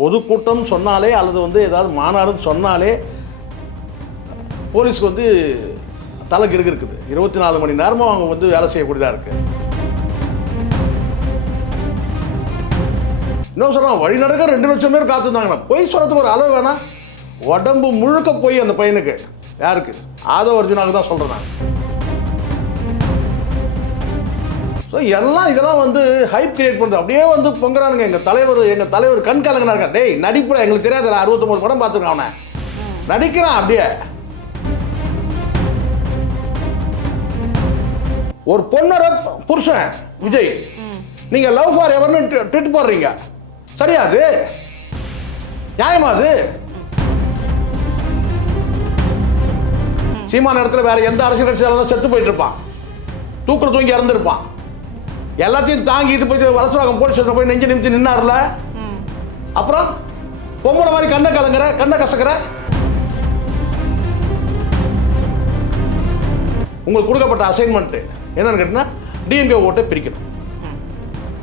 பொதுக்கூட்டம் சொன்னாலே அல்லது வந்து ஏதாவது மாநாடுன்னு சொன்னாலே போலீஸ்க்கு வந்து தலைக்கு இருக்குது. 24 மணி நேரமும் அவங்க வந்து வேலை செய்யக்கூடியதாக இருக்குது. இன்னும் சொல்கிறான் வழிநடக்க 2 லட்சம் பேர் காத்திருந்தாங்கண்ணா. பொய் சொல்கிறதுக்கு ஒரு அளவு வேணாம். உடம்பு முழுக்க போய் அந்த பையனுக்கு யாருக்கு ஆதவ அர்ஜுனாவுக்கு தான் சொல்கிறேன் நான். ஸோ இதெல்லாம் வந்து ஹைப் கிரியேட் பண்ணுறது. அப்படியே வந்து பொங்குறானுங்க. எங்கள் தலைவர் கண் கலங்கினாங்க. டேய் நடிப்புல எங்களுக்கு தெரியாது. 69 படம் பார்த்துருக்கான். அவனை நடிக்கிறான். அப்படியே ஒரு பொண்ணோட புருஷன் விஜய், நீங்கள் லவ் ஃபார் எவர்னு ட்விட் போடுறீங்க. சரியா? அது நியாயமா? அது சீமான இடத்துல வேற எந்த அரசியல் கட்சியாலும் செத்து போயிட்டு இருப்பான், தூக்கில் தூங்கி இறந்துருப்பான். எல்லாத்தையும் தாங்கிட்டு போயிட்டு வலசவாக்கம் போலீஸ் ஸ்டேஷன் போய் நெஞ்சு நிமித்தி நின்னார்ல. அப்புறம் பொம்பளை மாதிரி கண்ணை கசக்கிற. உங்களுக்கு கொடுக்கப்பட்ட அசைன்மெண்ட் என்னன்னு கேட்டீங்கன்னா, டிஎம்கே ஓட்டை பிரிக்கணும்,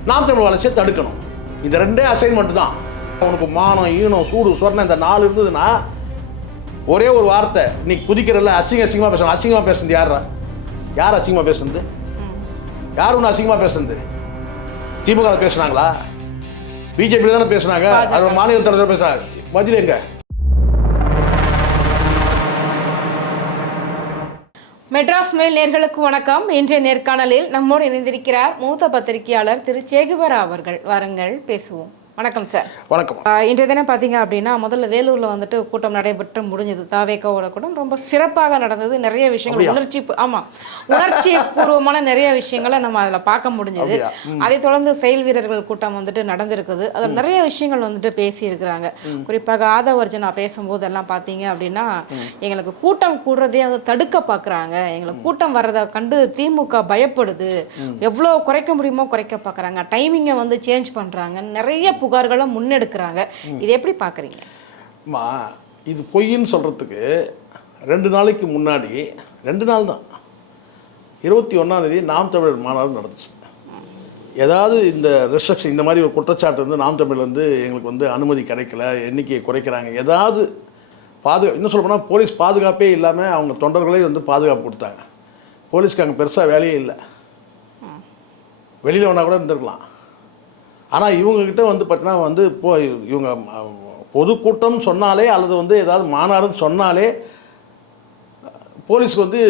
நாம் தமிழ் வளர்ச்சியை தடுக்கணும். இந்த 2 அசைன்மெண்ட் தான். உனக்கு மானம், ஈனம், சூடு, சொர்ணம் இந்த 4 இருந்ததுன்னா ஒரே ஒரு வார்த்தை, நீ குதிக்கிறல்ல, அசிங்கமாக பேசணும். அசிங்கமாக பேசுறது யார் அசிங்கமாக பேசுறது? யார் ஒன்று அசிங்கமாக பேசுறது? திமுக பேசுனாங்களா? பிஜேபி தானே பேசுனாங்க. அது மாநில தலைவர் பேசுனாங்க. பதில் எங்க? மெட்ராஸ் மெயில் நேயர்களுக்கு வணக்கம். இன்றைய நேர்காணலில் நம்மோடு இணைந்திருக்கிறார் மூத்த பத்திரிகையாளர் திரு சேகுவரா அவர்கள். வாருங்கள் பேசுவோம். வணக்கம் சார். வணக்கம். இன்றைய தினம் பார்த்தீங்க அப்படின்னா, முதல்ல வேலூரில் வந்துட்டு கூட்டம் நடைபெற்று முடிஞ்சது. தாவேக்காவோட கூட்டம் ரொம்ப சிறப்பாக நடந்தது. நிறைய விஷயங்கள் உணர்ச்சி பூர்வமான நிறைய விஷயங்களை நம்ம அதில் பார்க்க முடிஞ்சது. அதை தொடர்ந்து செயல் வீரர்கள் கூட்டம் வந்துட்டு நடந்திருக்குது. அதில் நிறைய விஷயங்கள் வந்துட்டு பேசியிருக்கிறாங்க. குறிப்பாக ஆதவ அர்ஜுனா பேசும்போது எல்லாம் பார்த்தீங்க அப்படின்னா, எங்களுக்கு கூட்டம் கூடுறதே வந்து தடுக்க பார்க்குறாங்க, எங்களுக்கு கூட்டம் வர்றதை கண்டு திமுக பயப்படுது, எவ்வளோ குறைக்க முடியுமோ குறைக்க பார்க்குறாங்க, டைமிங்கை வந்து சேஞ்ச் பண்ணுறாங்க, நிறைய புகார்களை முன்னெடுக்கிறாங்க. இது எப்படி பார்க்குறீங்க? இது பொய்ன்னு சொல்கிறதுக்கு 2 நாளைக்கு முன்னாடி, 2 நாள் தான், 21ஆம் தேதி நாம் தமிழர் மாநாடு நடந்துச்சு. ஏதாவது இந்த ரெஸ்ட்ரிக்ஷன், இந்த மாதிரி ஒரு குற்றச்சாட்டு வந்து நாம் தமிழ் வந்து எங்களுக்கு வந்து அனுமதி கிடைக்கல, எண்ணிக்கையை குறைக்கிறாங்க, ஏதாவது இன்னும் சொல்ல போனால் போலீஸ் பாதுகாப்பே இல்லாமல் அவங்க தொண்டர்களே வந்து பாதுகாப்பு கொடுத்தாங்க. போலீஸ்க்கு அங்கே பெருசாக வேலையே இல்லை. வெளியில் வேணால் கூட இருந்திருக்கலாம். ஆனால் இவங்கக்கிட்ட வந்து பார்த்தீங்கன்னா வந்து இவங்க பொதுக்கூட்டம் சொன்னாலே அல்லது வந்து ஏதாவது மாநாடுன்னு சொன்னாலே போலீஸ்க்கு வந்து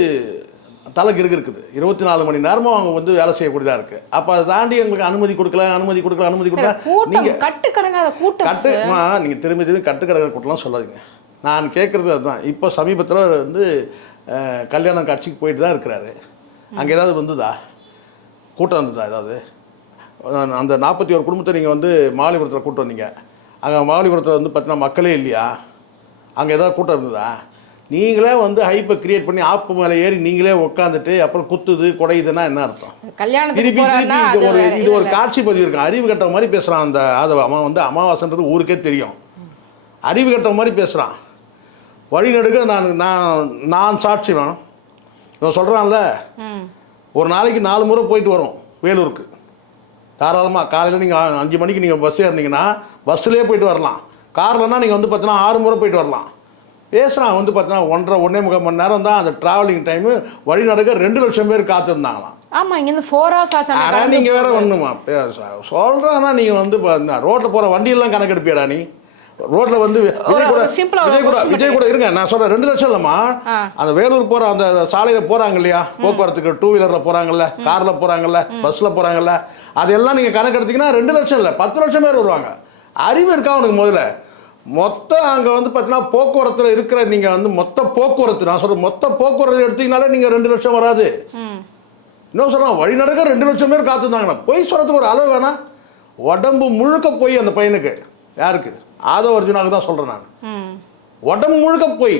தலைக்கு இருக்குது. 24 மணி நேரமும் அவங்க வந்து வேலை செய்யக்கூடியதாக இருக்குது. அப்போ அதை தாண்டி எங்களுக்கு அனுமதி கொடுக்கல. நீங்கள் திரும்பி கட்டுக்கடங்கிற கூட்டம்லாம் சொல்லாதீங்க. நான் கேட்குறது அதுதான். இப்போ சமீபத்தில் வந்து கல்யாணம் காட்சிக்கு போயிட்டு தான் இருக்கிறாரு. அங்கே ஏதாவது வந்ததா? கூட்டம் வந்ததா? ஏதாவது அந்த 41 குடும்பத்தை நீங்கள் வந்து மகாபலிபுரத்தில் கூட்டம் வந்தீங்க. அங்கே மகாபலிபுரத்தில் வந்து பார்த்தீங்கன்னா மக்களே இல்லையா? அங்கே ஏதாவது கூட்டம் இருந்ததா? நீங்களே வந்து ஹைப்பை கிரியேட் பண்ணி ஆப்பு மேலே ஏறி நீங்களே உட்காந்துட்டு அப்புறம் குத்துது குடையுதுன்னா என்ன அர்த்தம்? திருப்பி இது ஒரு காட்சி பதிவு இருக்கு. அறிவு கட்ட மாதிரி பேசுகிறான் அந்த அவன் வந்து அமாவாசைன்றது ஊருக்கே தெரியும். அறிவு கட்ட மாதிரி பேசுகிறான். வழிநடுக்க நான் சாட்சி வேணும். இவன் சொல்கிறான்ல, ஒரு நாளைக்கு 4 முறை போயிட்டு வரும் வேலூருக்கு. தாராளமாக காலையில் நீங்கள் 5 மணிக்கு நீங்கள் பஸ் ஏறினீங்கன்னா பஸ்ஸுலேயே போயிட்டு வரலாம். கார்லன்னா நீங்கள் வந்து பார்த்தீங்கன்னா 6 முறை போயிட்டு வரலாம். பேசுகிறான் வந்து பார்த்தீங்கன்னா 1.5 மணி நேரம் தான் அந்த ட்ராவலிங் டைமு. வழி நடக்க 2 லட்சம் பேர் காத்திருந்தாங்களாம். ஆமாம், இங்கேருந்து 4 hours ஆச்சு. ஆனால் நீங்கள் வேறு ஒன்றுமா சொல்கிறேன்னா, நீங்கள் வந்து ரோட்டில் போகிற வண்டியெல்லாம் கணக்கெடுப்பியாடா? நீ ரோட்டில் வந்து விஜய் கூட இருங்க. நான் சொல்கிறேன் 2 லட்சம் இல்லைம்மா. அந்த வேலூர் போகிற அந்த சாலையில் போகிறாங்க இல்லையா, போக்குவரத்துக்கு 2 வீலரில் போகிறாங்கல்ல, காரில் போகிறாங்கல்ல, பஸ்ஸில் போகிறாங்கல்ல, அதெல்லாம் நீங்கள் கணக்கெடுத்தீங்கன்னா 2 லட்சம் இல்லை 10 லட்சம் பேர் வருவாங்க. அறிவு இருக்கா அவனுக்கு? முதல்ல மொத்தம் அங்கே வந்து பார்த்தீங்கன்னா போக்குவரத்தில் இருக்கிற நீங்கள் வந்து மொத்த போக்குவரத்து, நான் சொல்கிறேன் மொத்த போக்குவரத்து எடுத்தீங்கனாலே நீங்கள் 2 லட்சம் வராது. இன்னும் சொல்கிறான் வழி நடக்க 2 லட்சம் பேர் காத்திருந்தாங்கண்ணா. பொய் சொல்கிறதுக்கு ஒரு அளவு வேணாம். உடம்பு முழுக்க போய் அந்த பையனுக்கு யாருக்கு ஆதவ அர்ஜுனாவுக்கு தான் சொல்கிறேன் நான். உடம்பு முழுக்க போய்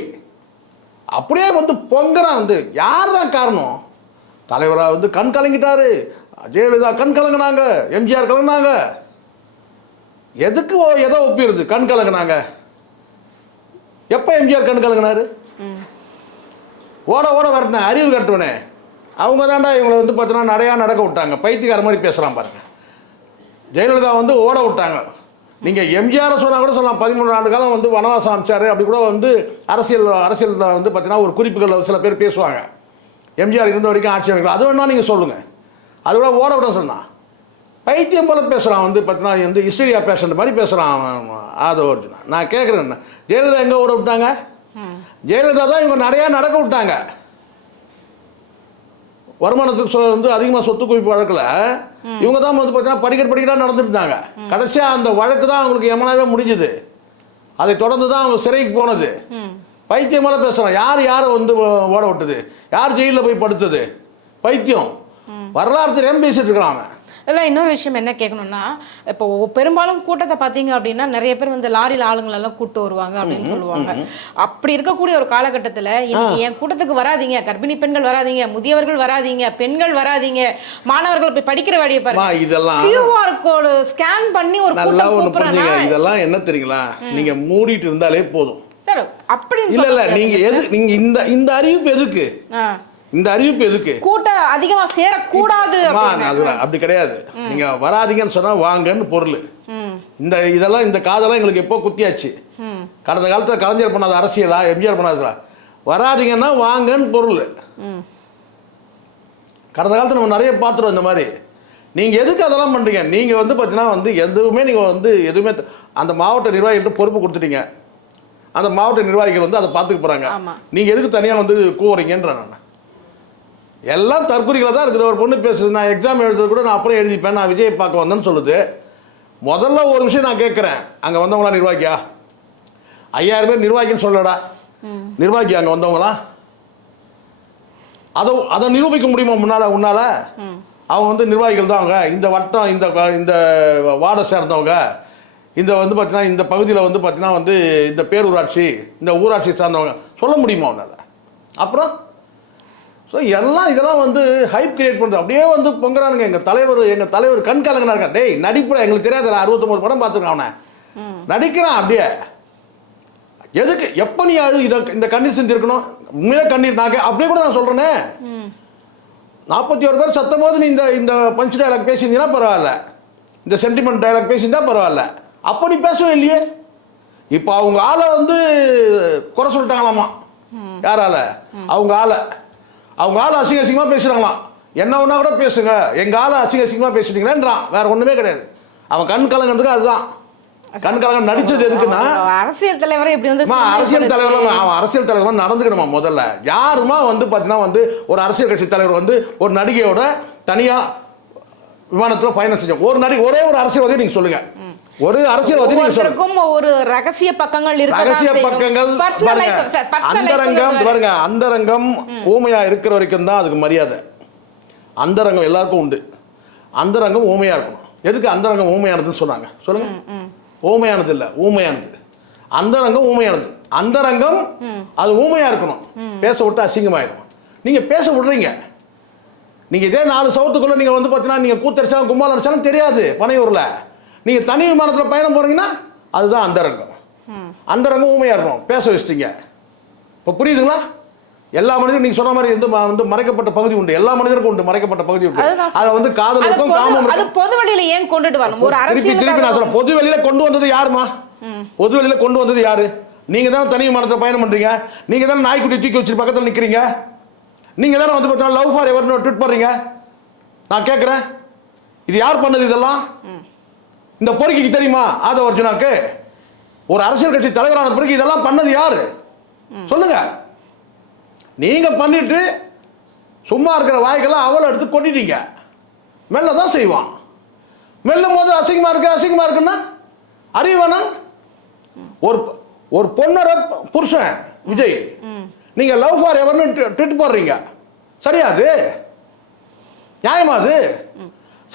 அப்படியே வந்து பொங்குறான். வந்து யார் தான் காரணம்? தலைவராக வந்து கண் கலங்கிட்டாரு, ஜெயலலிதா கண் கலங்கினாங்க, எம்ஜிஆர் கலங்கினாங்க. எதுக்கு எதோ ஒப்பிடுது கண் கலங்கினாங்க? எப்போ எம்ஜிஆர் கண் கலங்கினாரு? ஓட வரட்டின அறிவு கட்டுவனே அவங்க தாண்டா இவங்களை வந்து பார்த்தீங்கன்னா நடக்க விட்டாங்க. பைத்தியக்கார மாதிரி பேசுகிறான் பாருங்க. ஜெயலலிதா வந்து ஓட விட்டாங்க. நீங்கள் எம்ஜிஆரை சொன்னால் கூட சொல்லலாம் 13 ஆண்டு காலம் வந்து வனவாசம் அமைச்சார் அப்படி கூட வந்து அரசியலில் வந்து பார்த்தீங்கன்னா ஒரு குறிப்புகள் சில பேர் பேசுவாங்க. எம்ஜிஆர் இருந்த வரைக்கும் ஆட்சி அமைக்கலாம் அது வேணா நீங்கள் சொல்லுங்கள். அது கூட ஓட விட சொன்னான் பைத்தியம் போல பேசுகிறான் வந்து பார்த்தீங்கன்னா வந்து ஹிஸ்டரியா பேஷண்ட் மாதிரி பேசுகிறான் ஆதவ அர்ஜுனா. நான் கேட்குறேன் ஜெயலலிதா எங்கே ஓட விட்டாங்க? ஜெயலலிதா தான் இவங்க நிறையா நடக்க விட்டாங்க. வருமானத்துக்கு வந்து அதிகமாக சொத்து குவிப்பு வழக்கில் இவங்க தான் வந்து பார்த்தீங்கன்னா படிக்கட்டாக நடந்துட்டு இருந்தாங்க. கடைசியாக அந்த வழக்கு தான் அவங்களுக்கு எமனாவே முடிஞ்சுது. அதை தொடர்ந்து தான் அவங்க சிறைக்கு போனது. பைத்தியமால பேசுகிறான். யாரை வந்து ஓட விட்டது? யார் ஜெயிலில் போய் படுத்தது? பைத்தியம் வரலாறு தெரியாமல் பேசிட்டு இருக்கிறான் அவன். இல்லை இன்னொரு விஷயம் என்ன கேட்கணும்னா, இப்போ பெரும்பாலும் கூட்டத்தை பார்த்தீங்க அப்படின்னா நிறைய பேர் வந்து லாரியில் ஆளுங்களெல்லாம் கூட்டு வருவாங்க அப்படின்னு சொல்லுவாங்க. அப்படி இருக்கக்கூடிய ஒரு காலகட்டத்தில் இன்னைக்கு என் கூட்டத்துக்கு வராதிங்க, கர்ப்பிணி பெண்கள் வராதிங்க, முதியவர்கள் வராதிங்க, பெண்கள் வராதிங்க, மாணவர்கள் போய் படிக்கிற வழியை பாருங்க, இதெல்லாம் QR கோடு ஸ்கேன் பண்ணி ஒரு கூட்டம் கூப்பிடுறாங்க. இதெல்லாம் என்ன தெரியுங்களா? நீங்க மூடிட்டு இருந்தாலே போதும் சார். அப்படி இல்ல நீங்க இந்த அறிவிப்பு எதுக்கு? இந்த அறிவிப்பு எதுக்கு? கூட்டம் அதிகமா சேரக்கூடாது அப்படி கிடையாது. நீங்க வராதீங்கன்னு சொன்னா வாங்கன்னு பொருள். இந்த காதெல்லாம் எங்களுக்கு எப்போ குத்தியாச்சு. கடந்த காலத்தில் கலைஞர் பண்ணாத அரசியலா, எம்ஜிஆர் பண்ணாதா? வராதீங்கன்னா வாங்கன்னு பொருள். கடந்த காலத்தில் நம்ம நிறைய பார்த்துருவோம் இந்த மாதிரி. நீங்கள் எதுக்கு அதெல்லாம் பண்ணுறீங்க? நீங்கள் வந்து பார்த்தீங்கன்னா வந்து எதுவுமே நீங்கள் வந்து எதுவுமே அந்த மாவட்ட நிர்வாகிகிட்ட பொறுப்பு கொடுத்துட்டீங்க. அந்த மாவட்ட நிர்வாகிகள் வந்து அதை பார்த்துக்க போகிறாங்க. நீங்கள் எதுக்கு தனியாக வந்து கூவுறீங்கன்ற நான் எல்லாம் தற்கொலைகளை தான் இருக்குது. ஒரு பொண்ணு பேசுது, நான் எக்ஸாம் எழுதுறது கூட நான் அப்புறம் எழுதிப்பேன், நான் விஜய் பார்க்க வந்தேன்னு சொல்லுது. முதல்ல ஒரு விஷயம் நான் கேட்குறேன், அங்கே வந்தவங்களா நிர்வாகியா? 5000 பேர் நிர்வாகின்னு சொல்லடா, நிர்வாகி அங்கே வந்தவங்களா? அதை நிரூபிக்க முடியுமா உன்னால? அவங்க வந்து நிர்வாகிகள் தான். அவங்க இந்த வட்டம் இந்த வார்டை சேர்ந்தவங்க, இந்த வந்து பார்த்தீங்கன்னா இந்த பகுதியில் வந்து பார்த்தீங்கன்னா வந்து இந்த பேரூராட்சி இந்த ஊராட்சியை சார்ந்தவங்க சொல்ல முடியுமா உன்னால்? அப்புறம் ஸோ இதெல்லாம் வந்து ஹைப் கிரியேட் பண்ணுறது. அப்படியே வந்து பொங்குறானுங்க. எங்கள் தலைவர் கண் கலங்கனா இருக்கா? டேய் நடிப்புல எங்களுக்கு தெரியாது. 69 படம் பார்த்துருக்கான் அவனை, நடிக்கிறான். அப்படியே எதுக்கு எப்போ நீ இந்த கண்ணீர் செஞ்சுருக்கணும்? உண்மையிலே கண்ணீர் நாக்க அப்படியே கூட நான் சொல்கிறேனே. 41 பேர் சத்தம் போது நீ இந்த பஞ்ச் டைலாக் பேசியிருந்தீங்கன்னா பரவாயில்ல, இந்த சென்டிமெண்ட் டைலாக் பேசியிருந்தா பரவாயில்ல. அப்போ நீ பேசவே இல்லையே. இப்போ அவங்க ஆளை வந்து குறை சொல்லிட்டாங்களாமா. யாரால? அவங்க ஆளை அசிங்கமாக பேசுகிறாங்களாம். என்ன ஒன்றா கூட பேசுங்க, எங்கள் ஆளை அசிங்கமாக பேசுனீங்களேன்றான். வேற ஒன்றுமே கிடையாது. அவன் கண் கலங்கிறதுக்கு அதுதான். கண் கலங்க நடிச்சது எதுக்குன்னா அரசியல் தலைவரை இப்படி வந்து அரசியல் தலைவர் அவன் அரசியல் தலைவர் நடந்துக்கணுமா? முதல்ல யாருமா வந்து பார்த்தீங்கன்னா வந்து ஒரு அரசியல் கட்சி தலைவர் வந்து ஒரு நடிகையோட தனியாக விமானத்தில் பயணம் செஞ்சோம். ஒரே ஒரு அரசியல்வாதி நீங்கள் சொல்லுங்க. ஒரு அரசியல்வாதி நீங்க சொல்லுங்க. ஒரு ரகசிய பக்கங்கள் இருக்கு. ரகசிய பக்கங்கள் பாருங்க. அந்தரங்கம் ஊமையா இருக்கிற வரைக்கும் தான் அதுக்கு மரியாதை. அந்தரங்கம் எல்லாருக்கும் உண்டு. அந்தரங்கம் ஊமையா இருக்கணும். எதுக்கு அந்தரங்கம் ஊமையானதுன்னு சொன்னாங்க? சொல்லுங்க. ஊமையானது இல்ல, ஊமையானது. அந்தரங்கம் ஊமையானது. அந்தரங்கம் அது ஊமையா இருக்கணும். பேச விட்டு அசிங்கமாயிடும். நீங்க பேச விடுறீங்க. நீங்க இதே 4 சவுத்துக்குள்ள நீங்க வந்து பார்த்தீங்கன்னா நீங்க கூத்தடிச்சாலும் கும்பால் அடிச்சாலும் தெரியாது. பனையூர்ல நீங்க தனி விமானத்தில் பயணம் போறீங்கன்னா அதுதான் அந்தரங்கம். அந்தரங்கம் ஊமையா இருக்கணும். பேச வச்சிட்டீங்க. இப்போ புரியுதுங்களா? எல்லா மனிதரும் நீங்க சொன்ன மாதிரி வந்து மறைக்கப்பட்ட பகுதி உண்டு. எல்லா மனிதருக்கும் உண்டு மறைக்கப்பட்ட பகுதி உண்டு. அதை வந்து காதல் இருக்கும், காமம் இருக்கும். பொது வெளியில ஏன் கொண்டுட்டு வரணும்? ஒரு அரசியல் திருப்பி நான் சொல்றேன், பொது வெளியில கொண்டு வந்தது யாருமா? பொது வெளியில கொண்டு வந்தது யாரு? நீங்க தானே தனி விமானத்தில் பயணம் பண்றீங்க. நீங்க தானே நாய்க்குட்டி தூக்கி வச்சு பக்கத்தில் நிக்கிறீங்க. நீங்க தானே வந்து பார்த்தீங்கன்னா லவ் ஃபார் எவர்னு ட்வீட் பண்றீங்க. நான் கேட்கிறேன், இது யார் பண்ணது? இதெல்லாம் இந்த பொறுக்கிக்கு தெரியுமா? ஆதவ அர்ஜுனாக்கு ஒரு அரசியல் கட்சி தலைவரான பிறகு இதெல்லாம் பண்ணது யாரு? சொல்லுங்க. நீங்க பண்ணிட்டு சும்மா இருக்கிற வாய்க்கெல்லாம் அவளை எடுத்து கொட்டிட்டீங்க. மெல்ல தான் செய்வான். மெல்லும் போது அசிங்கமா இருக்குன்னா அறிவானா? ஒரு பொண்ணோட புருஷன் விஜய், நீங்க லவ் ஃபார் எவர்னு ட்வீட் போடுறீங்க. சரியாது? நியாயமா? அது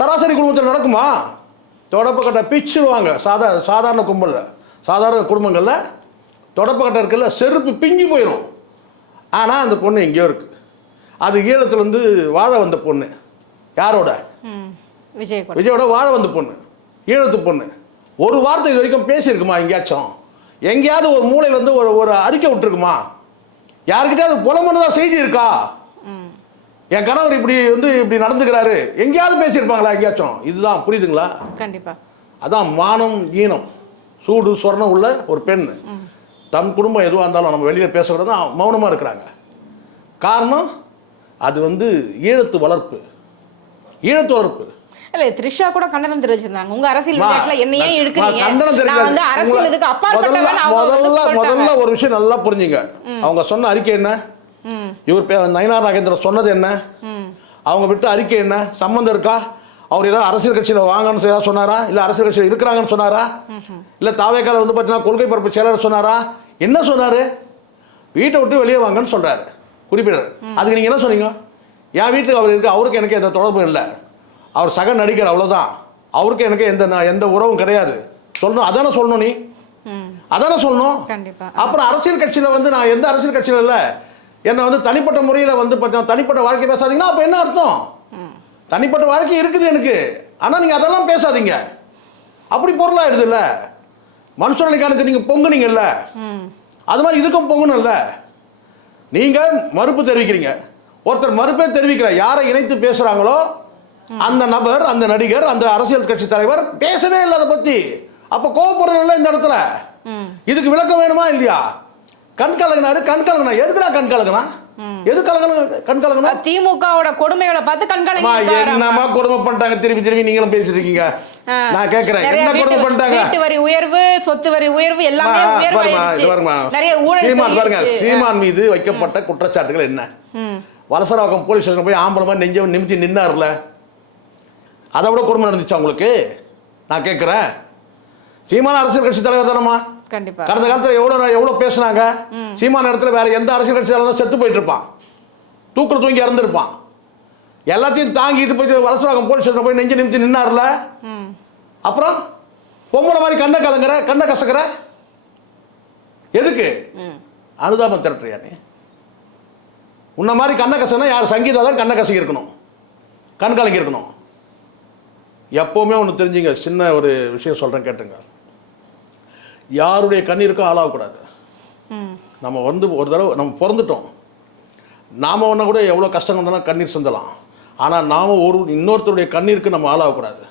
சராசரி குடும்பத்தில் நடக்குமா? தொடப்பக்கட்டை பிச்சுடுவாங்க. சாதாரண கும்பலில், சாதாரண குடும்பங்களில் தொடப்பக்கட்டை இருக்குல்ல, செருப்பு பிஞ்சு போயிடும். ஆனால் அந்த பொண்ணு எங்கேயோ இருக்கு. அது ஈழத்துலேருந்து வாழ வந்த பொண்ணு. யாரோட? விஜயோட வாழ வந்த பொண்ணு, ஈழத்து பொண்ணு. ஒரு வார்த்தை இது வரைக்கும் பேசியிருக்குமா? எங்கேயாவது ஒரு மூலையில் வந்து ஒரு அறிக்கை விட்டுருக்குமா? யாருக்கிட்டையாவது புலமனதா செய்தி இருக்கா? என் கணவர் இப்படி நடந்துக்கிறாரு எங்கேயாவது பேசியிருப்பாங்களா? எங்கேயாச்சும்? இதுதான். புரியுதுங்களா? கண்டிப்பா. அதான் மானம் ஈனம் சூடு சொர்ணம் உள்ள ஒரு பெண். தம் குடும்பம் எதுவாக இருந்தாலும் நம்ம வெளியில் பேசக்கூடாது, மௌனமாக இருக்கிறாங்க. காரணம் அது வந்து ஈழத்து வளர்ப்பு. இல்ல த்ரிஷா கூட கண்டனம் தெரிவிச்சிருந்தாங்க. உங்க அரசியல் விளையாட்டுல என்ன ஏன் இழுக்குறீங்க? கண்டனம் நான் வந்து அரசியல் இதுக்கு அப்பாற்பட்டவன் அவங்க முதல்ல ஒரு விஷயம் நல்லா புரிஞ்சுங்க. அவங்க சொன்ன அறிக்கை என்ன? இவர் நயினார் நாகேந்திரன் சொன்னது என்ன? அவங்க விட்டு அறிக்கை என்ன? சம்பந்தம் இருக்கா? அவர் ஏதாவது அரசியல் கட்சியில் வாங்கன்னு ஏதாவது சொன்னாரா? இல்லை அரசியல் கட்சியில் இருக்கிறாங்கன்னு சொன்னாரா? இல்லை தாவேக்கால வந்து பார்த்தீங்கன்னா கொள்கை பரப்பு செயலர் சொன்னாரா? என்ன சொன்னார்? வீட்டை விட்டு வெளியே வாங்கன்னு சொல்கிறாரு குறிப்பிடர். அதுக்கு நீங்கள் என்ன சொன்னீங்க? என் வீட்டுக்கு அவர் இருக்கு, அவருக்கு எனக்கு எந்த தொடர்பும் இல்லை, அவர் சக நடிகர், அவ்வளோதான், அவருக்கு எனக்கு எந்த உறவும் கிடையாது சொல்லணும். அதானே சொல்லணும், நீ அதானே சொல்லணும். அப்புறம் அரசியல் கட்சியில் வந்து நான் எந்த அரசியல் கட்சியில் இல்லை, என்னை வந்து தனிப்பட்ட முறையில் வந்து பார்த்தீங்கன்னா தனிப்பட்ட வாழ்க்கை பேசாதீங்கன்னா அப்போ என்ன அர்த்தம்? தனிப்பட்ட வாழ்க்கை இருக்குது எனக்கு, ஆனால் நீங்கள் அதெல்லாம் பேசாதீங்க. அப்படி பொருளாகிடுது இல்லை, மனுஷனுக்கானுக்கு நீங்கள் பொங்குனீங்கல்ல, அது மாதிரி இதுக்கும் பொங்கணும்ல. நீங்கள் மறுப்பு தெரிவிக்கிறீங்க, ஒருத்தர் மறுப்பே தெரிவிக்கிறார். யாரை இணைத்து பேசுகிறாங்களோ அந்த நபர், அந்த நடிகர், அந்த அரசியல் கட்சி தலைவர் பேசவே இல்லை அதை பற்றி. அப்போ கோவப்படணும் இந்த இடத்துல. இதுக்கு விளக்கம் வேணுமா இல்லையா? கண் கலங்கினாரு, எதுக்குடா கண் கலங்கினா? எது கண் திமுகவோட கொடுமைகளை பார்த்து கண் கலங்கி என்னமா கொடுமை பண்ணிட்டாங்க? திருப்பி நீங்களும் பேசிட்டு இருக்கீங்க. நான் கேட்கிறேன், என்ன கொடுமை பண்ணிட்டாங்க? வீட்டு வரி உயர்வு, சொத்து வரி உயர்வு எல்லாமே உயர்வாயிருச்சு. நிறைய ஊழல் பாருங்க. சீமான் மீது வைக்கப்பட்ட குற்றச்சாட்டுகள் என்ன? வலசராக்கம் போலீஸ் ஸ்டேஷன் போய் ஆம்பளை மாதிரி நெஞ்ச நிமித்தி நின்னார்ல, அதை விட கொடுமை நடந்துச்சு அவங்களுக்கு? நான் கேட்கிறேன். சீமான அரசியல் கட்சி தலைவர் தானம்மா. கண்டிப்பா கடந்த காலத்தில் எவ்வளோ பேசினாங்க. சீமான இடத்துல வேற எந்த அரசியல் கட்சி தலைவரும் செத்து போயிட்டு இருப்பான், தூக்கில் தூங்கி இறந்துருப்பான். எல்லாத்தையும் தாங்கிட்டு போயிட்டு வலசராக்கம் போலீஸ் ஸ்டேஷன் போய் நெஞ்ச நிமித்தி நின்னார்ல. அப்புறம் பொம்பளை மாதிரி கண்ணை கசக்கிற எதுக்கு? அனுதாபம் திரட்டுறியா நீ? உன்ன மாதிரி கண்ணை கசனா யார்? சங்கீதா தான் கண்ணை கசக்கி இருக்கணும், கண் கலங்கி இருக்கணும். எப்போவுமே ஒன்று தெரிஞ்சுங்க, சின்ன ஒரு விஷயம் சொல்கிறேன் கேட்டுங்க. யாருடைய கண்ணீருக்கும் ஆளாகக்கூடாது. நம்ம வந்து ஒரு தடவை நம்ம பிறந்துட்டோம், நாம் ஒன்றா கூட எவ்வளோ கஷ்டம் வந்தாலும் கண்ணீர் சிந்தலாம். ஆனால் நாம் இன்னொருத்தருடைய கண்ணீருக்கு நம்ம ஆளாகக்கூடாது.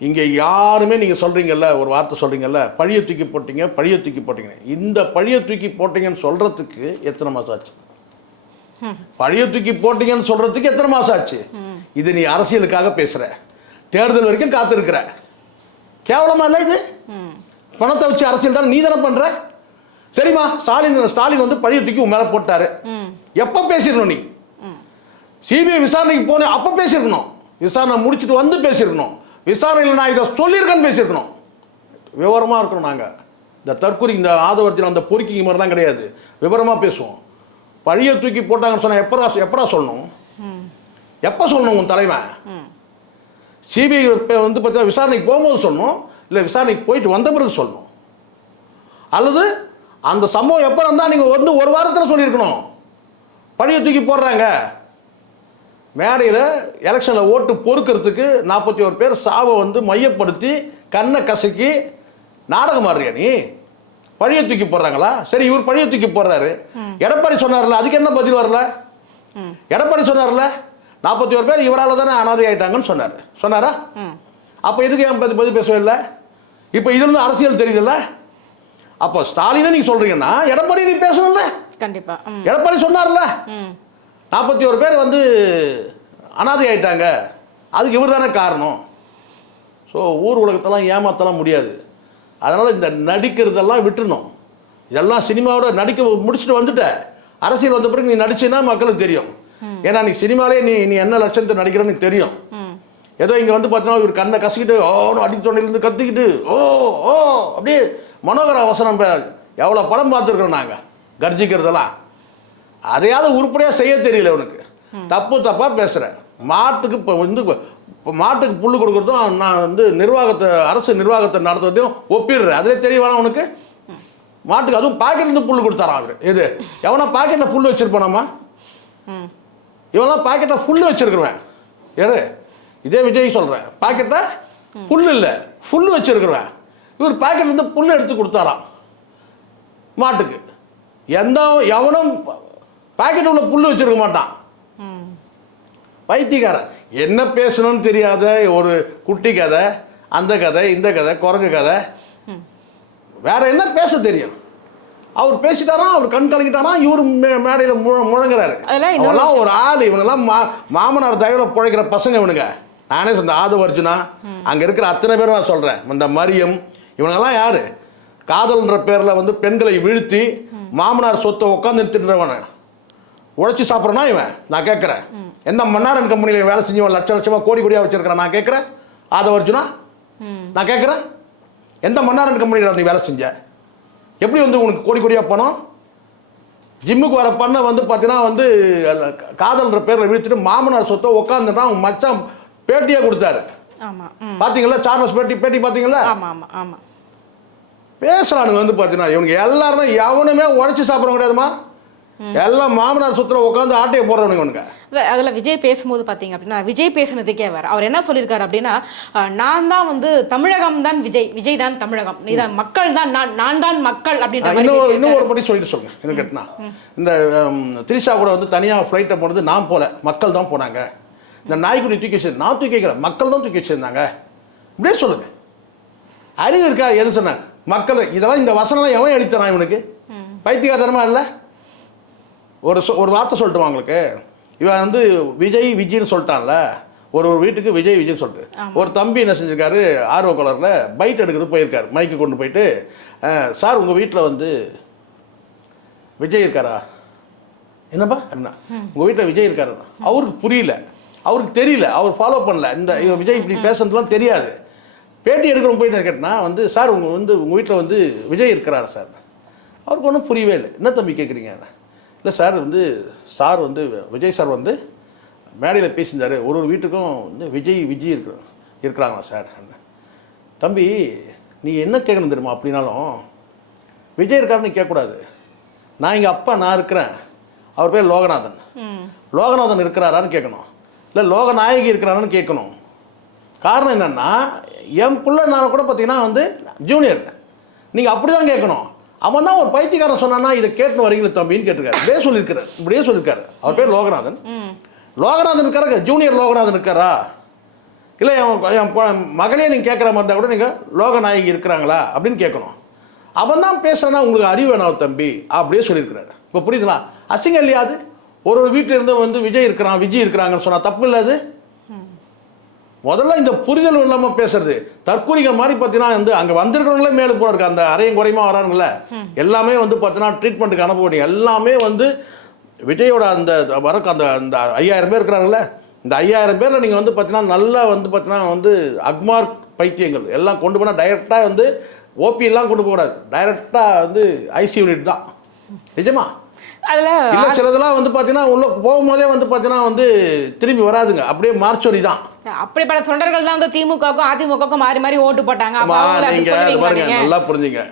இங்கே யாருமே நீங்கள் சொல்கிறீங்கல்ல, ஒரு வார்த்தை சொல்கிறீங்கல்ல, பழியை தூக்கி போட்டீங்க. இந்த பழியை தூக்கி போட்டீங்கன்னு சொல்கிறதுக்கு எத்தனை மாதம் ஆச்சு? பழியை தூக்கி போட்டீங்கன்னு சொல்கிறதுக்கு எத்தனை மாதம் ஆச்சு? இது நீ அரசியலுக்காக பேசுகிற, தேர்தல் வரைக்கும் காத்திருக்கிற. கேவலமா இல்லை இது? பணத்தை வச்சு அரசியல் தான் நீ தானே பண்ற. சரிம்மா, ஸ்டாலின் வந்து பழியை தூக்கி உன் மேலே போட்டாரு. எப்போ பேசிடணும் நீ? சிபிஐ விசாரணைக்கு போன அப்போ பேசியிருக்கணும். விசாரணை முடிச்சுட்டு வந்து பேசியிருக்கணும். விசாரணையில் நான் இதை சொல்லியிருக்கேன்னு பேசியிருக்கணும். விவரமாக இருக்கணும். நாங்கள் இந்த தற்கொலை, இந்த ஆதவர்த்தின் அந்த பொறுக்கி மாதிரிலாம் கிடையாது, விவரமாக பேசுவோம். பழியை தூக்கி போட்டாங்கன்னு சொன்னால் எப்படா சொல்லணும்? எப்போ சொல்லணும் உன் தலைவன்? சிபிஐ வந்து பார்த்தீங்கன்னா விசாரணைக்கு போகும்போது சொல்லணும், இல்லை விசாரணைக்கு போயிட்டு வந்த பிறகு சொல்லணும். அல்லது அந்த சம்பவம் எப்போ இருந்தால் நீங்கள் வந்து ஒரு வாரத்தில் சொல்லியிருக்கணும். பழியை தூக்கி போடுறாங்க, மேடையில் எலெக்ஷனில் ஓட்டு பொறுக்கிறதுக்கு 41 பேர் சாவை வந்து மையப்படுத்தி கண்ணை கசக்கி நாடகம் ஆடுறியா நீ? பழியை தூக்கி போடுறாங்களா? சரி, இவர் பழியை தூக்கி போடுறாரு. எடப்பாடி சொன்னார்ல, அதுக்கு என்ன பதில் வரல? எடப்பாடி சொன்னார்ல, 41 பேர் இவரால் தானே அனாதை ஆயிட்டாங்கன்னு சொன்னாரா? அப்போ எதுக்கு என் பதில் பேசவே இல்லை? இப்போ இதுல அரசியல் தெரியுதுல்ல. அப்போ ஸ்டாலினை நீங்க சொல்றீங்கன்னா எடப்பாடி நீ பேசணும்ல. கண்டிப்பா எடப்பாடி சொன்னார்ல, 41 பேர் வந்து அனாதை ஆயிட்டாங்க, அதுக்கு இவர் தானே காரணம். ஸோ ஊர் உலகத்தெல்லாம் ஏமாத்தலாம் முடியாது. அதனால் இந்த நடிக்கிறதெல்லாம் விட்டுணும். இதெல்லாம் சினிமாவோட நடிக்க முடிச்சுட்டு வந்துட்ட, அரசியல் வந்த பிறகு நீ நடிச்சேன்னா மக்களுக்கு தெரியும். ஏன்னா நீ சினிமாலே நீ என்ன லட்சணத்தை நடிக்கிறன்னு தெரியும். ஏதோ இங்கே வந்து பார்த்தீங்கன்னா இவர் கண்ணை கசிக்கிட்டு அடித்தோண்ணிலேருந்து கத்திக்கிட்டு அப்படியே மனோகர அவசரம். எவ்வளோ படம் பார்த்துருக்கோம் நாங்கள், கர்ஜிக்கிறதெல்லாம். அதையாவது உருப்படியாக செய்ய தெரியல உனக்கு. தப்பாக பேசுகிறேன். மாட்டுக்கு மாட்டுக்கு புல் கொடுக்குறதும் நான் வந்து அரசு நிர்வாகத்தை நடத்துறதையும் ஒப்பிடுறேன். அதிலே தெரிய வேணாம் உனக்கு. மாட்டுக்கு அதுவும் பாக்கெட்லேருந்து புல் கொடுத்தாரான் அவர். இது எவனா பாக்கெட்டில் புல் வச்சுருப்பானாம்மா? இவெல்லாம் பாக்கெட்டில் புல் வச்சுருக்குறேன். யாரு? இதே விஜய் சொல்கிறேன், பாக்கெட்டில் புல் இல்லை புல் வச்சுருக்குறேன். இவர் பாக்கெட்லேருந்து புல் எடுத்து கொடுத்தாராம் மாட்டுக்கு. எவனும் பாக்கெட் உள்ள புல் வச்சுருக்க மாட்டான். பைத்தியக்காரன். என்ன பேசணும்னு தெரியாத ஒரு குட்டி கதை. அந்த கதை இந்த கதை குரங்கு கதை வேற என்ன பேச தெரியும்? அவர் பேசிட்டாரா, அவர் கண் கலங்கிட்டாரா, இவர் மேடையில் முழங்குறாரு. அவெல்லாம் ஒரு ஆள். இவங்கெல்லாம் மாமனார் தயவில் பிழைக்கிற பசங்க இவனுங்க. நானே சொன்ன ஆதவ அர்ஜுனா, அங்கே இருக்கிற அத்தனை பேரும் நான் சொல்கிறேன். இந்த மரியம் இவங்கெல்லாம் யார்? காதல்ன்ற பேரில் வந்து பெண்களை வீழ்த்தி மாமனார் சொத்தை உட்காந்து தின்றவன உழைச்சி சாப்பிட்றனா இவன்? நான் கேட்குறேன். எந்த மன்னாரன் கம்பெனியில் வேலை செஞ்சவன் லட்ச லட்சமாக கோடி கோடியாக வச்சிருக்கிறேன்? நான் கேட்குறேன். ஆதவ அர்ஜுனா நான் கேட்குறேன். எந்த மன்னாரன் கம்பெனியில் நீ வேலை செஞ்ச? எப்படி வந்து உனக்கு கோடி கோடியாக போனோம்? ஜிம்முக்கு வர பண்ண வந்து பார்த்தீங்கன்னா வந்து காதல்ன்ற பேரில் வீழ்த்திட்டு மாமனார் சொத்தை உட்காந்துட்டான். அவங்க மச்சான் பேட்டியாக கொடுத்தாரு. பார்த்தீங்களா? சார்லஸ் பேட்டி பார்த்தீங்களா? பேசுகிறானுங்க வந்து பார்த்தீங்கன்னா இவனுக்கு எல்லாருமே எவனுமே உழைச்சி சாப்பிட கிடையாதுமா. எல்லாம் மாமனார் சொத்துல உட்காந்து ஆட்டையை போடுறவனுங்க இவனுங்க. அதில் விஜய் பேசும்போது பார்த்தீங்க அப்படின்னா விஜய் பேசுனதுக்கே வேறு. அவர் என்ன சொல்லியிருக்காரு அப்படின்னா, நான் தான் வந்து தமிழகம் தான் விஜய், விஜய் தான் தமிழகம், நீ தான் மக்கள் தான், நான் தான் மக்கள் அப்படின்ற. இன்னும் ஒரு படி சொல்லிட்டு சொல்லுங்க. என்ன கேட்டினா இந்த திரிஷா கூட வந்து தனியாக ஃப்ளைட்டை போனது நான் போல, மக்கள் தான் போனாங்க. இந்த நாய்க்குடி தூக்கி வச்சு நான் தூக்கி வைக்கல, மக்கள் தான் தூக்கி வச்சுருந்தாங்க. இப்படியே சொல்லுங்க. அறிவு இருக்கா? எது சொன்ன மக்கள்? இதெல்லாம் இந்த வசனம்லாம் எவன் எழுத்தறான் இவனுக்கு? பைத்தியகாரமா இல்லை? ஒரு வார்த்தை சொல்லட்டுமா உங்களுக்கு? இவன் வந்து விஜய் விஜய்னு சொல்லிட்டான்ல. ஒரு வீட்டுக்கு விஜய் விஜய்னு சொல்லிட்டு ஒரு தம்பி என்ன செஞ்சிருக்காரு, ஆர்வ கலரில் பைட் எடுக்கிறது போயிருக்காரு. மைக்கு கொண்டு போயிட்டு, சார் உங்கள் வீட்டில் வந்து விஜய் இருக்காரா? என்னப்பா அப்படின்னா, உங்கள் வீட்டில் விஜய் இருக்காரு. அவருக்கு புரியல, அவருக்கு தெரியல, அவர் ஃபாலோ பண்ணல. இந்த விஜய் இப்படி பேசுறதுலாம் தெரியாது. பேட்டி எடுக்கிறவங்க போயிட்டு கேட்டனா வந்து, சார் உங்கள் வீட்டில் வந்து விஜய் இருக்கிறாரா சார்? அவருக்கு ஒன்றும் புரியவே இல்லை. என்ன தம்பி கேட்குறீங்க? இல்லை சார் வந்து விஜய் சார் வந்து மேடையில் பேசியிருந்தார். ஒரு வீட்டுக்கும் வந்து விஜய் இருக்கிறாங்களா சார்? தம்பி நீ என்ன கேட்கணும் தெரியுமா? அப்படின்னாலும் விஜய் இருக்காருன்னு கேட்கக்கூடாது. நான் எங்கள் அப்பா நான் இருக்கிறேன், அவர் பேர் லோகநாதன். லோகநாதன் இருக்கிறாரான்னு கேட்கணும். இல்லை லோகநாயகி இருக்கிறாரான்னு கேட்கணும். காரணம் என்னென்னா என் பிள்ளை நான் கூட பார்த்தீங்கன்னா வந்து ஜூனியர். நீங்கள் அப்படி தான் கேட்கணும். அவன் தான் ஒரு பைத்தியக்காரன் சொன்னான்னா இதை கேட்டுன்னு வரீங்களே தம்பின்னு கேட்டிருக்காரு. இப்படியே சொல்லியிருக்காரு. அவர் பேர் லோகநாதன். லோகநாதன் இருக்காரு, ஜூனியர் லோகநாதன் இருக்காரா? இல்லை என் மகளே நீங்கள் கேட்குற மாதிரி இருந்தால் கூட நீங்கள் லோகநாயகி இருக்கிறாங்களா அப்படின்னு கேட்கணும். அவன் தான் பேசுகிறேன்னா உங்களுக்கு அறிவு வேணாம் தம்பி அப்படியே சொல்லியிருக்கிறாரு. இப்போ புரியுதுங்களா? அசிங்கம் இல்லையா? அது ஒரு வீட்டில் இருந்து வந்து விஜய் இருக்கிறாங்கன்னு சொன்னால் தப்பு இல்லை. அது முதல்ல இந்த புரிதல் இல்லாமல் பேசுறது தற்கூரிகள் மாதிரி பார்த்தீங்கன்னா வந்து அங்கே வந்திருக்கிறவங்களே மேலே போல இருக்கு. அந்த அரையும் குறையுமா வரானுங்களே எல்லாமே வந்து பார்த்தீங்கன்னா ட்ரீட்மெண்ட்டுக்கு அனுப்ப வேண்டிய எல்லாமே வந்து விஜயோட அந்த வரக்கு அந்த 5000 பேர் இருக்கிறாங்களே, இந்த 5000 பேரில் நீங்கள் வந்து பார்த்தீங்கன்னா நல்லா வந்து பார்த்தீங்கன்னா வந்து அக்மார்க் பைத்தியங்கள் எல்லாம் கொண்டு போனால் டைரெக்டாக வந்து ஓபி எல்லாம் கொண்டு போகக்கூடாது. டைரெக்டாக வந்து ஐசி யூனிட் தான். நிஜமா அதில் இல்லை சிலதெல்லாம் வந்து பார்த்தீங்கன்னா உள்ள போகும்போதே வந்து பார்த்தீங்கன்னா வந்து திரும்பி வராதுங்க. அப்படியே மார்ச்சொரி தான். அப்படிப்பட்ட தொண்டர்கள் தான் வந்து திமுகவுக்கும் அதிமுகவுக்கும் மாறி மாறி ஓட்டு போட்டாங்க. பாருங்க நல்லா புரிஞ்சுங்க.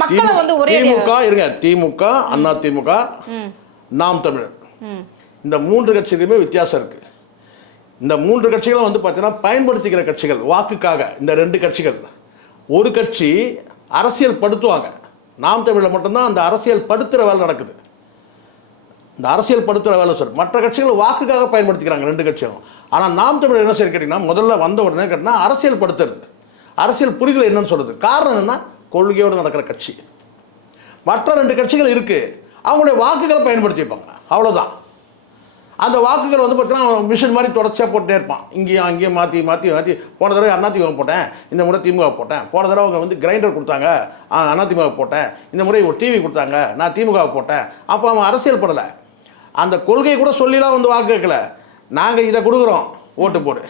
மக்களை வந்து ஒரே திமுக இருங்க, திமுக அண்ணா திமுக நாம் தமிழர், இந்த 3 கட்சிகளுமே வித்தியாசம் இருக்கு. இந்த 3 கட்சிகளும் வந்து பார்த்தீங்கன்னா பயன்படுத்திக்கிற கட்சிகள் வாக்குக்காக. இந்த 2 கட்சிகள், ஒரு கட்சி அரசியல் படுத்துவாங்க. நாம் தமிழில் மட்டும்தான் அந்த அரசியல் படுத்துகிற வேலை நடக்குது. இந்த அரசியல் படுத்துகிற வேலை சொல்லு. மற்ற கட்சிகள் வாக்குக்காக பயன்படுத்திக்கிறாங்க 2 கட்சியும். ஆனால் நாம் தமிழர் என்ன செய்ய கேட்டிங்கன்னா முதல்ல வந்த உடனே கேட்டிங்கன்னா அரசியல் படுத்துறது, அரசியல் புரிதல் என்னன்னு சொல்கிறது. காரணம் என்னன்னா கொள்கையோடு நடக்கிற கட்சி. மற்ற 2 கட்சிகள் இருக்குது, அவங்களுடைய வாக்குகளை பயன்படுத்திப்பாங்க, அவ்வளோதான். அந்த வாக்குகள் வந்து பார்த்தீங்கன்னா மிஷின் மாதிரி தொடர்ச்சியாக போட்டுட்டே இருப்பான். இங்கேயும் அங்கேயும் மாற்றி மாற்றி மாற்றி. போன தடவை அதிமுக போட்டேன், இந்த முறை திமுக போட்டேன். போன தடவை அவங்க வந்து கிரைண்டர் கொடுத்தாங்க, அதிமுக போட்டேன். இந்த முறை ஒரு டிவி கொடுத்தாங்க, நான் திமுக போட்டேன். அப்போ அவன் அரசியல் படலை. அந்த கொள்கையை கூட சொல்லிலாம் வந்து வாக்கு கேட்கல. நாங்கள் இதை கொடுக்குறோம் ஓட்டு போடு,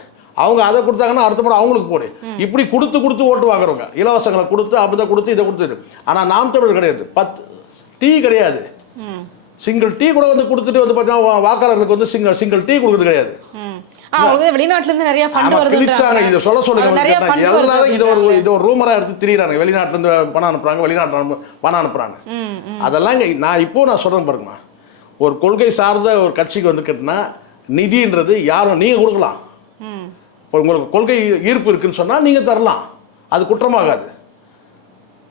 அவங்க அதை கொடுத்தாங்கன்னா அடுத்த முறை அவங்களுக்கு போடு. இப்படி கொடுத்து ஓட்டு வாங்குறவங்க. இலவசங்களை கொடுத்து அப்படி கொடுத்து இதை கொடுத்துட்டு. ஆனால் நாம் தமிழர் கிடையாது. 10 டீ கிடையாது. சிங்கிள் டீ கூட வந்து கொடுத்துட்டு வந்து பார்த்தீங்கன்னா வாக்காளர்களுக்கு வந்து சிங்கிள் டீ கொடுக்குறது கிடையாது. வெளிநாட்டுல இருந்து நிறைய ஃபண்ட் வருது. இதை சொல்லுங்க எல்லாரும் இது ஒரு ரூமரா எடுத்து திரியிறாங்க. வெளிநாட்டுல இருந்து பணம் அனுப்புறாங்க, வெளிநாட்டுல பணம் அனுப்புறாங்க. அதெல்லாம் நான் சொல்றேன் பாருங்கம்மா. ஒரு கொள்கை சார்ந்த ஒரு கட்சிக்கு வந்து கேட்டினா நிதின்றது யாரும் நீங்கள் கொடுக்கலாம். இப்போ உங்களுக்கு கொள்கை ஈர்ப்பு இருக்குன்னு சொன்னால் நீங்கள் தரலாம், அது குற்றமாகாது.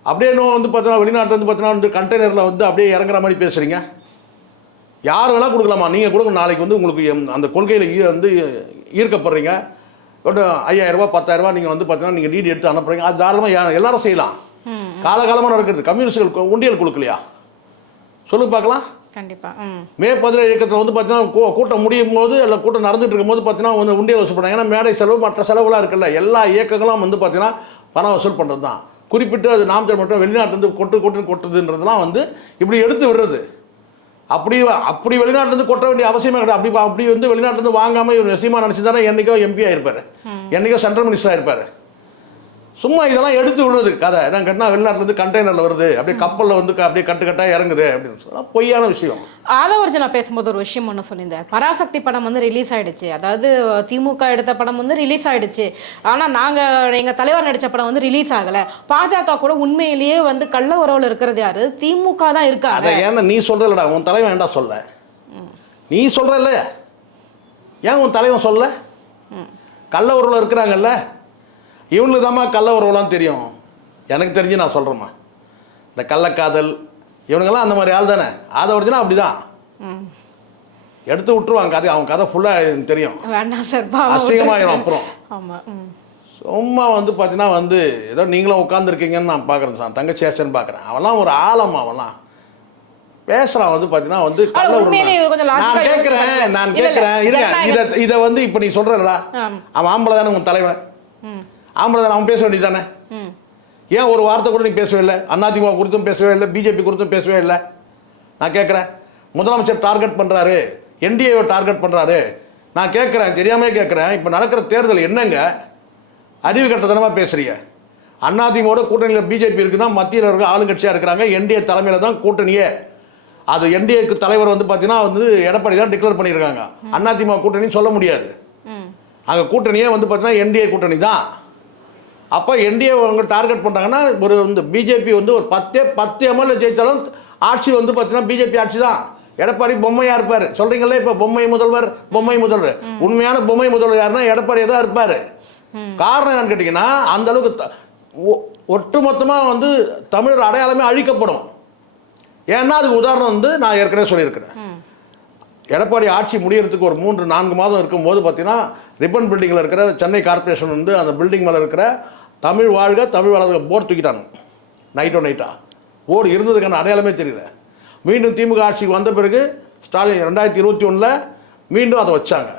அப்படியே வந்து பார்த்தீங்கன்னா வெளிநாட்டில் வந்து பார்த்தீங்கன்னா வந்து கண்டெய்னரில் வந்து அப்படியே இறங்குற மாதிரி பேசுகிறீங்க. யார் வேணால் கொடுக்கலாமா? நீங்கள் கொடுக்க நாளைக்கு வந்து உங்களுக்கு அந்த கொள்கையில் வந்து ஈர்க்கப்படுறீங்க. ஒரு 5000 ரூபா 10,000 ரூபா நீங்கள் வந்து பார்த்தீங்கன்னா நீங்கள் டிடி எடுத்து அனுப்புறீங்க. அது தாராளமாக எல்லாரும் செய்யலாம். காலகாலமாக நடக்குது. கம்யூனிஸ்டுகள் உண்டியல் கொடுக்கலையா? சொல்லுங்க பார்க்கலாம். கண்டிப்பாக. மே 17 இயக்கத்தில் வந்து பார்த்தீங்கன்னா கூட்டம் முடியும் போது இல்லை கூட்டம் நடந்துட்டு இருக்கும்போது பார்த்தீங்கன்னா வந்து உண்டியல் வசூல் பண்ணாங்க. ஏன்னா மேடை செலவு மற்ற செலவுலாம் இருக்குல்ல, எல்லா இயக்கங்களும் வந்து பார்த்தீங்கன்னா பணம் வசூல் பண்ணுறது தான். குறிப்பிட்டு அது நாம் தமிழ் மட்டும் வெளிநாட்டிலேருந்து கொட்டுதுன்றதுலாம் வந்து இப்படி எடுத்து விடுறது. அப்படி வெளிநாட்டிலேருந்து கொட்ட வேண்டிய அவசியமே கிடையாது. அப்படி வந்து வெளிநாட்டிலேருந்து வாங்காமல் சீமான் நினச்சி தானே என்றைக்கோ எம்பி ஆகிருப்பார், என்றைக்கோ சென்ட்ரல் மினிஸ்டர் ஆகிருப்பார். சும்மா இதெல்லாம் எடுத்து விடுறது கதை. நான் கேட்டால் வெளிநாட்டிலேருந்து கண்டெய்னரில் வருது, அப்படியே கப்பலில் வந்து அப்படியே கட்டாக இறங்குது அப்படின்னு சொல்லலாம். பொய்யான விஷயம். ஆதவர்ஜனா பேசும்போது ஒரு விஷயம் ஒன்று சொல்லியிருந்தேன். பராசக்தி படம் வந்து ரிலீஸ் ஆகிடுச்சு, அதாவது திமுக எடுத்த படம் வந்து ரிலீஸ் ஆகிடுச்சு, ஆனால் எங்கள் தலைவர் நடித்த படம் வந்து ரிலீஸ் ஆகலை. பாஜக கூட உண்மையிலேயே வந்து கள்ள உறவில் இருக்கிறது யாரு? திமுக தான் இருக்காங்க. அதை ஏன்னா நீ சொல்கிறல்லடா, உன் தலைவன் வேண்டா சொல்ல, நீ சொல்கிறல்ல, ஏன் உன் தலைவன் சொல்ல? கள்ள உறவில் இருக்கிறாங்கல்ல, இவங்களுக்கு தாம்மா கள்ள உறவுலாம் தெரியும். எனக்கு தெரிஞ்சு நான் சொல்கிறேம்மா, இந்த கள்ளக்காதல் இவனுங்கெல்லாம் அந்த மாதிரி ஆள் தானே. அதை ஒரிஜினா அப்படி தான் எடுத்து விட்டுருவாங்க. கதை அவன் கதை ஃபுல்லாக எனக்கு தெரியும். வேண்டாம் சார், அசிங்கமாயிடும். அப்புறம் ஆமாம், சும்மா வந்து பார்த்தீங்கன்னா வந்து ஏதோ நீங்களும் உட்காந்துருக்கீங்கன்னு நான் பார்க்குறேன் சார், தங்கச்சி ஆச்சன்னு பார்க்குறேன். அவன்லாம் ஒரு ஆழமா அவன்லாம் பேசுகிறான் வந்து பார்த்தீங்கன்னா வந்து கள்ள உறவு. நான் கேட்குறேன் இதை வந்து இப்போ நீ சொல்கிறடா, அவன் ஆம்பளை தானே உன் தலைவன், ஆம்பளை தானே, அவன் பேச வேண்டியது தானே. ஏன் ஒரு வார்த்தை கூட நீ பேசவே இல்லை? அதிமுக குறித்தும் பேசவே இல்லை, பிஜேபி குறித்தும் பேசவே இல்லை. நான் கேட்குறேன், முதலமைச்சர் டார்கெட் பண்ணுறாரு, என்டிஏவை டார்கெட் பண்ணுறாரு. நான் கேட்குறேன், தெரியாமே கேட்குறேன், இப்போ நடக்கிற தேர்தல் என்னங்க அறிவு கட்டத்தனமாக பேசுறீங்க? அதிமுக கூட்டணியில் பிஜேபி இருக்குன்னா மத்தியில் இருக்க ஆளுங்கட்சியாக இருக்கிறாங்க, என்டிஏ தலைமையில் தான் கூட்டணியே. அது என்டிஏக்கு தலைவர் வந்து பார்த்தீங்கன்னா வந்து எடப்பாடி தான் டிக்ளேர் பண்ணியிருக்காங்க. அதிமுக கூட்டணின்னு சொல்ல முடியாது. அங்கே கூட்டணியே வந்து பார்த்தீங்கன்னா என்டிஏ கூட்டணி தான். அப்போ என்டிஏ அவங்க டார்கெட் பண்ணுறாங்கன்னா ஒரு இந்த பிஜேபி வந்து ஒரு 10 எம்எல்ஏ ஜெயித்தாலும் ஆட்சி வந்து பார்த்தீங்கன்னா பிஜேபி ஆட்சி தான். எடப்பாடி பொம்மையாக இருப்பார் சொல்கிறீங்களே, இப்போ பொம்மை முதல்வர். உண்மையான பொம்மை முதல்வர் யாருன்னா எடப்பாடியே தான் இருப்பார். காரணம் என்னன்னு கேட்டிங்கன்னா, அந்த அளவுக்கு ஒட்டுமொத்தமாக வந்து தமிழர் அடையாளமே அழிக்கப்படும். ஏன்னா அதுக்கு உதாரணம் வந்து நான் ஏற்கனவே சொல்லியிருக்கிறேன். எடப்பாடி ஆட்சி முடியறதுக்கு ஒரு 3-4 மாதம் இருக்கும்போது பார்த்தீங்கன்னா ரிப்பன் பில்டிங்கில் இருக்கிற சென்னை கார்பரேஷன் வந்து அந்த பில்டிங் மேலே இருக்கிற தமிழ் வாழ்க தமிழ் வளர்க போர்டு தூக்கிட்டாங்க. நைட்டா போர்டு இருந்ததுக்கான அடையாளமே தெரியல. மீண்டும் திமுக ஆட்சிக்கு வந்த பிறகு ஸ்டாலின் 2021 மீண்டும் அதை வச்சாங்க.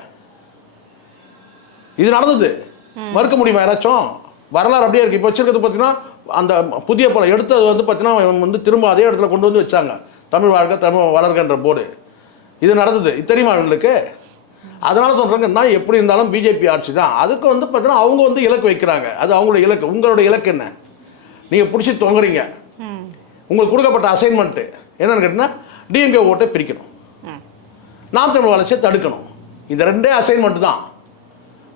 இது நடந்தது, மறுக்க முடியுமா யாராச்சும்? வரலாறு அப்படியே இருக்குது. இப்போ வச்சிருக்கிறது பார்த்தீங்கன்னா அந்த புதிய படம் எடுத்தது வந்து பார்த்தீங்கன்னா வந்து திரும்ப அதே இடத்துல கொண்டு வந்து வச்சாங்க, தமிழ் வாழ்க தமிழ் வளர்கின்ற போர்டு. இது நடந்தது, இது தெரியுமா அவங்களுக்கு? அதனால் சொல்கிறாங்க, நான் எப்படி இருந்தாலும் பிஜேபி ஆட்சி தான். அதுக்கு வந்து பார்த்தீங்கன்னா அவங்க வந்து இலக்கு வைக்கிறாங்க, அது அவங்களோட இலக்கு. உங்களோட இலக்கு என்ன? நீங்கள் பிடிச்சி தொங்குறீங்க. உங்களுக்கு கொடுக்கப்பட்ட அசைன்மெண்ட்டு என்னென்னு கேட்டிங்கன்னா டிஎம்கே ஓட்டை பிரிக்கணும், நாம் தமிழ் வளர்ச்சியை தடுக்கணும். இந்த 2 அசைன்மெண்ட்டு தான்.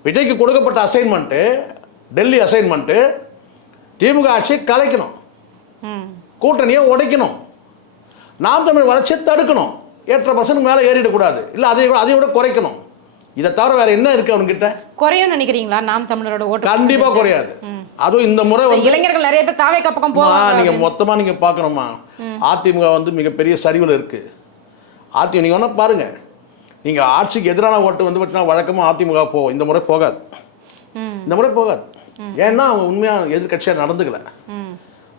விஜய்க்கு கொடுக்கப்பட்ட அசைன்மெண்ட்டு, டெல்லி அசைன்மெண்ட்டு, திமுக ஆட்சியை கலைக்கணும், கூட்டணியை உடைக்கணும், நாம் தமிழ் வளர்ச்சியை தடுக்கணும், 8% மேலே ஏறிடக்கூடாது, இல்லை அதை விட குறைக்கணும். இதை தவிர வேற என்ன இருக்கு அவன்கிட்ட? குறையும் நினைக்கிறீங்களா நாம் தமிழரோட ஓட்டு? கண்டிப்பாக குறையாது. அதுவும் இந்த முறை வந்து இளைஞர்கள் நிறைய பேர் தாவேக்கா பக்கம் போவாங்க. நீங்கள் மொத்தமாக நீங்கள் பார்க்கணுமா, அதிமுக வந்து மிகப்பெரிய சரிவில் இருக்குது. அதிமுக நீங்கள் வேணால் பாருங்கள், நீங்கள் ஆட்சிக்கு எதிரான ஓட்டு வந்து பார்த்தீங்கன்னா வழக்கமாக அதிமுக போகும். இந்த முறை போகாது. ஏன்னா அவங்க உண்மையாக எதிர்கட்சியாக நடந்துக்கல.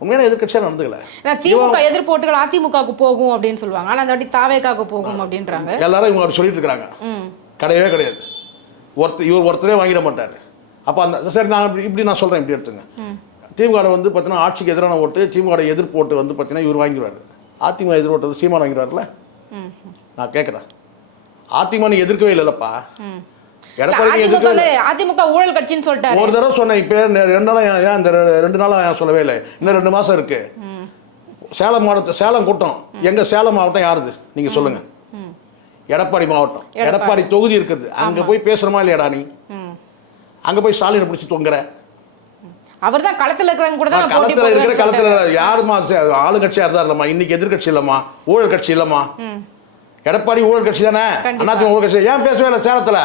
உண்மையான எதிர்கட்சியாக நடந்துக்கல. திமுக எதிர்ப்போட்டுகள் அதிமுகவுக்கு போகும் அப்படின்னு சொல்லுவாங்க, ஆனால் அந்த வாட்டி தாவேக்காவுக்கு போகும் அப்படின்றாங்க. எல்லாரும் இவங்க அப்படி சொல்லிட்டு இருக்கிறாங்க. கிடையவே கிடையாது. இவர் ஒருத்தரே வாங்கிட மாட்டார். அப்போ அந்த சரி நான் இப்படி நான் சொல்கிறேன், இப்படி எடுத்துங்க. திமுக வந்து பார்த்தீங்கன்னா ஆட்சிக்கு எதிரான ஓட்டு, திமுக எதிர்ப்பு ஓட்டு வந்து பார்த்தீங்கன்னா இவர் வாங்கிடுவார். அதிமுக எதிர் ஓட்டு சீமான் வாங்கிடுவார்ல. நான் கேட்குறேன், அதிமுக நீ எதிர்க்கவே இல்லைல்லப்பா. எடப்பாடி அதிமுக ஊழல் கட்சின்னு சொல்லிட்டாரு. ஒரு தடவை சொன்னேன், இப்போ 2 நாளாக ஏன் இந்த 2 நாளாக சொல்லவே இல்லை? இன்னும் 2 மாதம் இருக்கு. சேலம் கூட்டம் எங்க? சேலம் மாவட்டம் யாருது நீங்கள் சொல்லுங்க? எடப்பாடி மாவட்டம், எடப்பாடி தொகுதி இருக்குது. அங்கே போய் பேசுகிறோமா இல்லையாடா? நீ அங்கே போய் ஸ்டாலினை பிடிச்சி தொங்குற. அவர் தான் களத்தில் இருக்கிறவங்க கூட தான் களத்தில் இருக்கிற களத்தில் யாருமா ஆளுங்கட்சியாக இருந்தார் இல்லைம்மா, இன்னைக்கு எதிர்கட்சி இல்லைம்மா, ஊழல் கட்சி இல்லைம்மா. எடப்பாடி ஊழல் கட்சி தானே, அதிமுக ஊழல் கட்சி. ஏன் பேசவே இல்லை சேலத்தில்?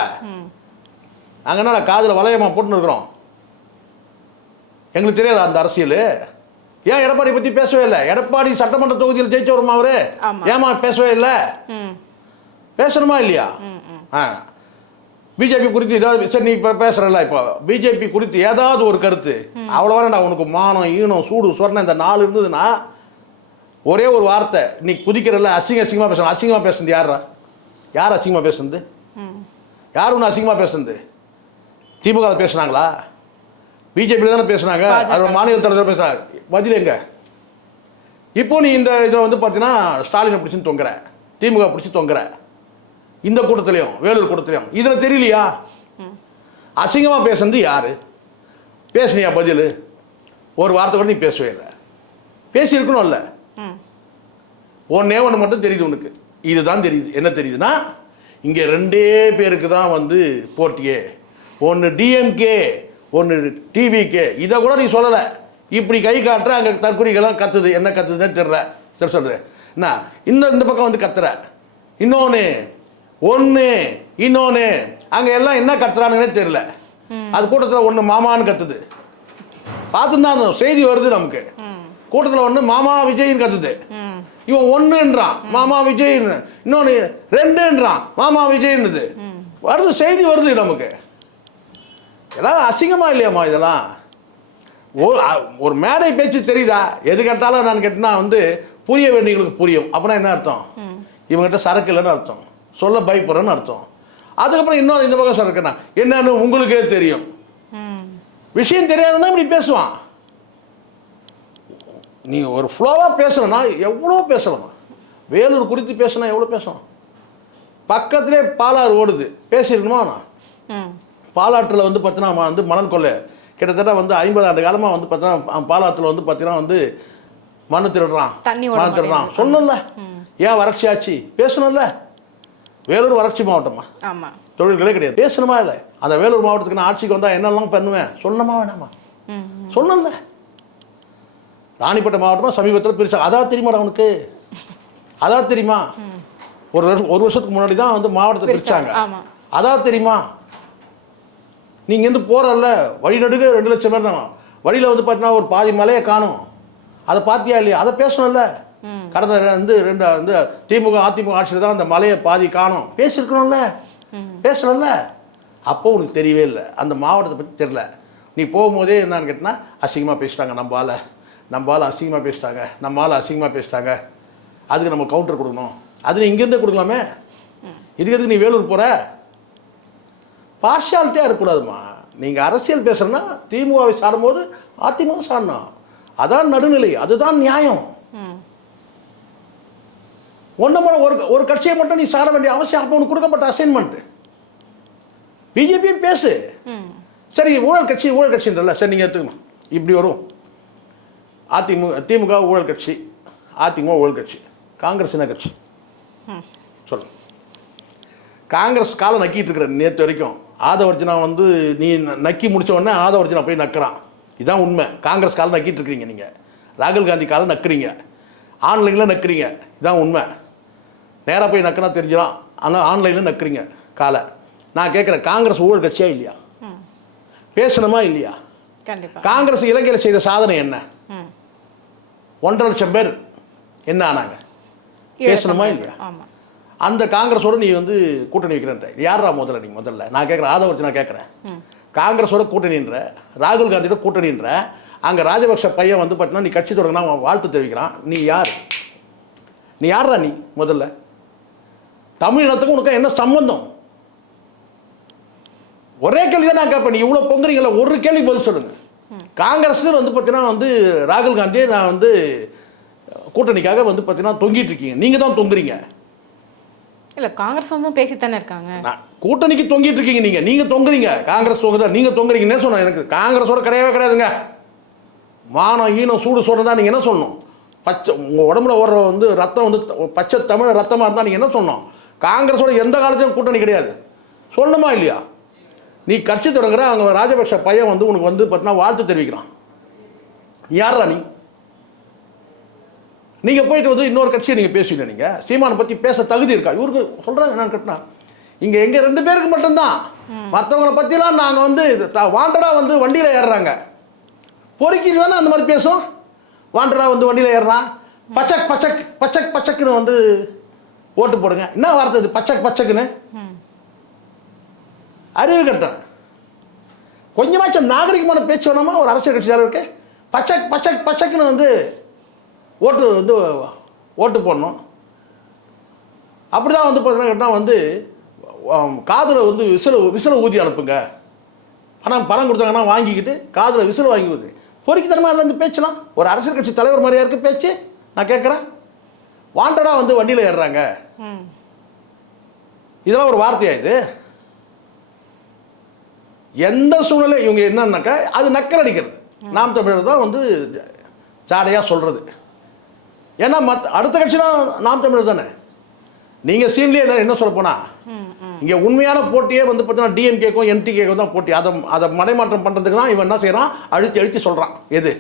அங்கன்னா காதில் வளையமா போட்டுன்னு இருக்கிறோம். எங்களுக்கு தெரியாது அந்த அரசியல். ஏன் எடப்பாடி பற்றி பேசவே இல்லை? எடப்பாடி சட்டமன்ற தொகுதியில் ஜெயிச்சு வருமா அவரு? ஏமா பேசவே இல்லை? பேசணுமா இல்லையா? பிஜேபி குறித்து ஏதாவது சரி நீ இப்போ பேசுகிறல்ல, இப்போ பிஜேபி குறித்து ஏதாவது ஒரு கருத்து அவ்வளோ வேணா உனக்கு மானம் ஈனம் சூடு சொரணம் இந்த 4 இருந்ததுன்னா ஒரே ஒரு வார்த்தை நீ குதிக்கிறல்ல, அசிங்கமாக பேசணும். அசிங்கமாக பேசுனது யாரா? யார் அசிங்கமாக பேசுனது? யார் ஒன்று அசிங்கமாக பேசுனது? திமுக பேசுனாங்களா? பிஜேபியில் தானே பேசுனாங்க. அதோட மாநில தலைவர் பேசுனாங்க. பதில் எங்க? இப்போ நீ இந்த இதில் வந்து பார்த்தீங்கன்னா ஸ்டாலினை பிடிச்சின்னு தொங்குற, திமுக பிடிச்சி தொங்குற, இந்த கூட்டத்திலையும் வேலூர் கூட்டத்திலையும். இதில் தெரியலையா அசிங்கமாக பேசுனது யாரு? பேசுனியா பதில்? ஒரு வார்த்தை கூட நீ பேசவே இல்லை. பேசியிருக்கணும்ல. ஒன்னே ஒன்று மட்டும் தெரியுது உனக்கு, இதுதான் தெரியுது. என்ன தெரியுதுன்னா இங்கே 2 பேருக்கு தான் வந்து போட்டியே. ஒன்று டிஎம்கே, ஒன்று டிவிகே. இதை கூட நீ சொல்லலை. இப்படி கை காட்டுற, அங்கே தற்கொலைகள்லாம் கத்துது. என்ன கத்துதுன்னு தெரியல. சரி சொல்கிறேன் என்ன, இன்னும் இந்த பக்கம் வந்து கத்துற, இன்னொன்று ஒன்று இன்னொன்று அங்கே எல்லாம் என்ன கத்துறானுங்கன்னே தெரியல. அது கூட்டத்தில் ஒன்று மாமான்னு கத்துது. பார்த்துதான் செய்தி வருது நமக்கு. கூட்டத்தில் ஒன்று மாமா விஜய்னு கத்துது. இவன் 1ன்றான் மாமா விஜய்னு, இன்னொன்று 2ன்றான் மாமா விஜய்னுது. வருது, செய்தி வருது நமக்கு. எல்லாம் அசிங்கமா இல்லையாம்மா இதெல்லாம்? ஒரு மேடை பேச்சு தெரியுதா? எது கேட்டாலும் நான் கேட்டேன்னா வந்து புரிய வேண்டியவங்களுக்கு புரியும். அப்படின்னா என்ன அர்த்தம்? இவங்ககிட்ட சரக்கு இல்லைன்னு அர்த்தம், சொல்ல பயப்படுறேன்னு அர்த்தம். அதுக்கப்புறம் இன்னொரு இந்த பக்கம் சரக்குன்னா என்னன்னு உங்களுக்கே தெரியும். விஷயம் தெரியாதுன்னா இப்படி பேசுவான். நீ ஒரு ஃப்ளோவாக பேசணும்னா எவ்வளோ பேசணும். வேலூர் குறித்து பேசணும், எவ்வளோ பேசணும். பக்கத்திலே பாலாறு ஓடுது, பேசியிருக்கணுமா? நான் பாலாற்றில் வந்து பார்த்தீங்கன்னா வந்து மணல் கொள்ளை கிட்டத்தட்ட வந்து 50 ஆண்டு காலமாக வந்து பார்த்தீங்கன்னா பாலாற்றில் வந்து பார்த்தீங்கன்னா வந்து மண்ணு திருடுறான், மண் திருடுறான். சொன்னல ஏன் வறட்சி ஆச்சு? பேசணும்ல. வேலூர் வறட்சி மாவட்டமா? ஆமாம். தொழில்களே கிடையாது. பேசணுமா இல்லை? அந்த வேலூர் மாவட்டத்துக்கு நான் ஆட்சிக்கு வந்தால் என்னெல்லாம் பண்ணுவேன் சொல்லணுமா வேணாமா? சொன்னல. ராணிப்பேட்டை மாவட்டமாக சமீபத்தில் பிரிச்சாங்க. அதாவது தெரியுமாடா உனக்கு? அதாவது தெரியுமா? ஒரு வருஷத்துக்கு முன்னாடி தான் வந்து மாவட்டத்தை பிரிச்சாங்க. அதாவது தெரியுமா? நீ இங்கேருந்து போகிறல்ல, வழி நடுக 2 லட்சம் பேர் தான். வழியில் வந்து பார்த்தீங்கன்னா ஒரு பாதி மலையை காணும். அதை பார்த்தியா இல்லையா? அதை பேசணும்ல. கடந்த வந்து திமுக அதிமுக ஆட்சியில் தான் அந்த மலையை பாதி காணும். பேசியிருக்கணும்ல, பேசணும்ல. அப்போ உனக்கு தெரியவே இல்லை, அந்த மாவட்டத்தை பற்றி தெரியல. நீ போகும்போதே என்னன்னு கேட்டினா அசிங்கமாக பேசிட்டாங்க, நம்ம ஆள் அசிங்கமாக பேசிட்டாங்க, நம்ம ஆள் அசிங்கமாக பேசிட்டாங்க, அதுக்கு நம்ம கவுண்டர் கொடுக்கணும். அது நீ இங்கேருந்தே கொடுக்கலாமே. இதுக்கு எதுக்கு நீ வேலூர் போகிற? பார்ஷியாலிட்டியாக இருக்கக்கூடாதுமா. நீங்கள் அரசியல் பேசுகிறேன்னா திமுகவை சாடும்போது அதிமுக சாடணும். அதான் நடுநிலை, அதுதான் நியாயம். ஒரு கட்சியை மட்டும் நீ சாட வேண்டிய அவசியம். அப்போ உனக்கு கொடுக்கப்பட்ட அசைன்மெண்ட். பிஜேபியும் பேசு. சரி, ஊழல் கட்சின்றல, சரி நீங்கள் எடுத்துக்கணும். இப்படி வரும். திமுக ஊழல் கட்சி, அதிமுக ஊழல் கட்சி, காங்கிரஸ் என்ன கட்சி சொல்லு. காங்கிரஸ் காலை நக்கிட்டு இருக்கிற நேற்று வரைக்கும். ஆதவர்ஜனா வந்து நீ நக்கி முடிச்ச உடனே ஆதவர்ஜனா போய் நக்கிறான். இதுதான் உண்மை. காங்கிரஸ் காலை நக்கிட்டு இருக்கிறீங்க நீங்கள். ராகுல் காந்தி காலை நக்குறீங்க, ஆன்லைனில் நக்குறீங்க. இதுதான் உண்மை. நேராக போய் நக்கினா தெரிஞ்சிடும், ஆனால் ஆன்லைனில் நக்குறீங்க காலை. நான் கேட்குறேன், காங்கிரஸ் ஊழல் கட்சியா இல்லையா? பேசணுமா இல்லையா? காங்கிரஸ் இலங்கையில் செய்த சாதனை என்ன? 1.5 லட்சம் பேர் என்ன ஆனாங்க? பேசணுமா இல்லையா? அந்த காங்கிரஸோட நீ வந்து கூட்டணி வைக்கிறேன்ற யாரா முதல்ல? நீ முதல்ல நான் கேட்குறேன், ஆதவர்ஜனா கேட்குறேன். காங்கிரஸோட கூட்டணின்ற, ராகுல் காந்தியோட கூட்டணின்ற, அங்கே ராஜபக்ஷ பையன் வந்து பார்த்தீங்கன்னா நீ கட்சி தொடங்கினா வாழ்த்து தெரிவிக்கிறான். நீ யார்? நீ யாரா? நீ முதல்ல தமிழினத்துக்கு உனக்கு என்ன சம்பந்தம்? ஒரே கேள்வி தான் நான் கேட்பேன். நீ இவ்வளோ பொங்குறீங்களா, ஒரு கேள்வி பதில் சொல்லுங்க. காங்கிரஸ் வந்து பார்த்தீங்கன்னா வந்து ராகுல் காந்தியை நான் வந்து கூட்டணிக்காக வந்து பார்த்தீங்கன்னா தொங்கிட்டு இருக்கீங்க. நீங்கள் தான் தொங்குறீங்க. இல்லை, காங்கிரஸ் வந்து பேசித்தானே இருக்காங்க. கூட்டணிக்கு தொங்கிட்டு இருக்கீங்க. நீங்கள் தொங்குறீங்க. காங்கிரஸ் தொங்குதா, நீங்கள் தொங்குறீங்கன்னே சொன்னோம். எனக்கு காங்கிரஸோட கிடையவே கிடையாதுங்க. மானம் ஈனம் சூடு சொன்னதா நீங்கள் என்ன சொல்லணும்? பச்சை உங்கள் உடம்புல ஓடுற வந்து ரத்தம் வந்து பச்சை தமிழ் ரத்தமாக இருந்தால் நீங்கள் என்ன சொல்லணும்? காங்கிரஸோட எந்த காலத்தையும் கூட்டணி கிடையாது சொல்லணுமா இல்லையா? நீ கட்சி தொடங்குற, அங்கே ராஜபக்ஷ பையன் வந்து உனக்கு வந்து பார்த்தீங்கன்னா வாழ்த்து தெரிவிக்கிறான். யாரா நீ? நீங்கள் போயிட்டு வந்து இன்னொரு கட்சியை நீங்கள் பேசுவீங்க. நீங்கள் சீமானை பற்றி பேச தகுதி இருக்கா? இவருக்கு சொல்கிறாங்க என்னன்னு கேட்டினா, இங்கே எங்கள் 2 பேருக்கு மட்டும்தான். மற்றவங்களை பற்றிலாம் நாங்கள் வந்து வாண்டடாக வந்து வண்டியில் ஏறுறாங்க. பொறுக்கிட்டு தானே அந்த மாதிரி பேசும். வாண்டடாக வந்து வண்டியில் ஏறுறான். பச்சக் பச்சக் பச்சக் பச்சக்குன்னு வந்து ஓட்டு போடுங்க. என்ன வார்த்தை இது? பச்சக் பச்சக்குன்னு அறிவு கட்டேன். கொஞ்சமாச்சும் நாகரிகமான பேச்சு வேணாமா ஒரு அரசியல் கட்சியாளருக்கு? பச்சக்குன்னு வந்து ஓட்டு போடணும். அப்படி தான் வந்து பார்த்தீங்கன்னா கேட்டால் வந்து காதில் வந்து விசில் ஊதி அனுப்புங்க. பணம் கொடுத்தாங்கன்னா வாங்கிக்கிட்டு காதில் விசில் வாங்கி ஊது. பொறுக்கித்தனமாக இருந்து பேச்சலாம் ஒரு அரசியல் கட்சி தலைவர் மாதிரியா இருக்கு பேச்சு? நான் கேட்குறேன். வாண்டடாக வந்து வண்டியில் ஏறுறாங்க. இதெல்லாம் ஒரு வார்த்தையா இது? எந்த சூழ்நிலை இவங்க என்னன்னாக்கா அது நக்கல் அடிக்கிறது. நாம் தமிழர் தான் வந்து ஜாடையாக சொல்கிறது. ஏன்னா அடுத்த கட்சினா நாம் தமிழர் தானே. நீங்கள் சீன்லேயே என்ன சொல்ல போனால் இங்கே உண்மையான போட்டியே வந்து பார்த்தீங்கன்னா டிஎம்கேக்கும் என்டிகேக்கும் தான் போட்டி. அதை மடைமாற்றம் பண்ணுறதுக்கு தான் இவன் என்ன செய்கிறான், அழுத்தி சொல்கிறான். எது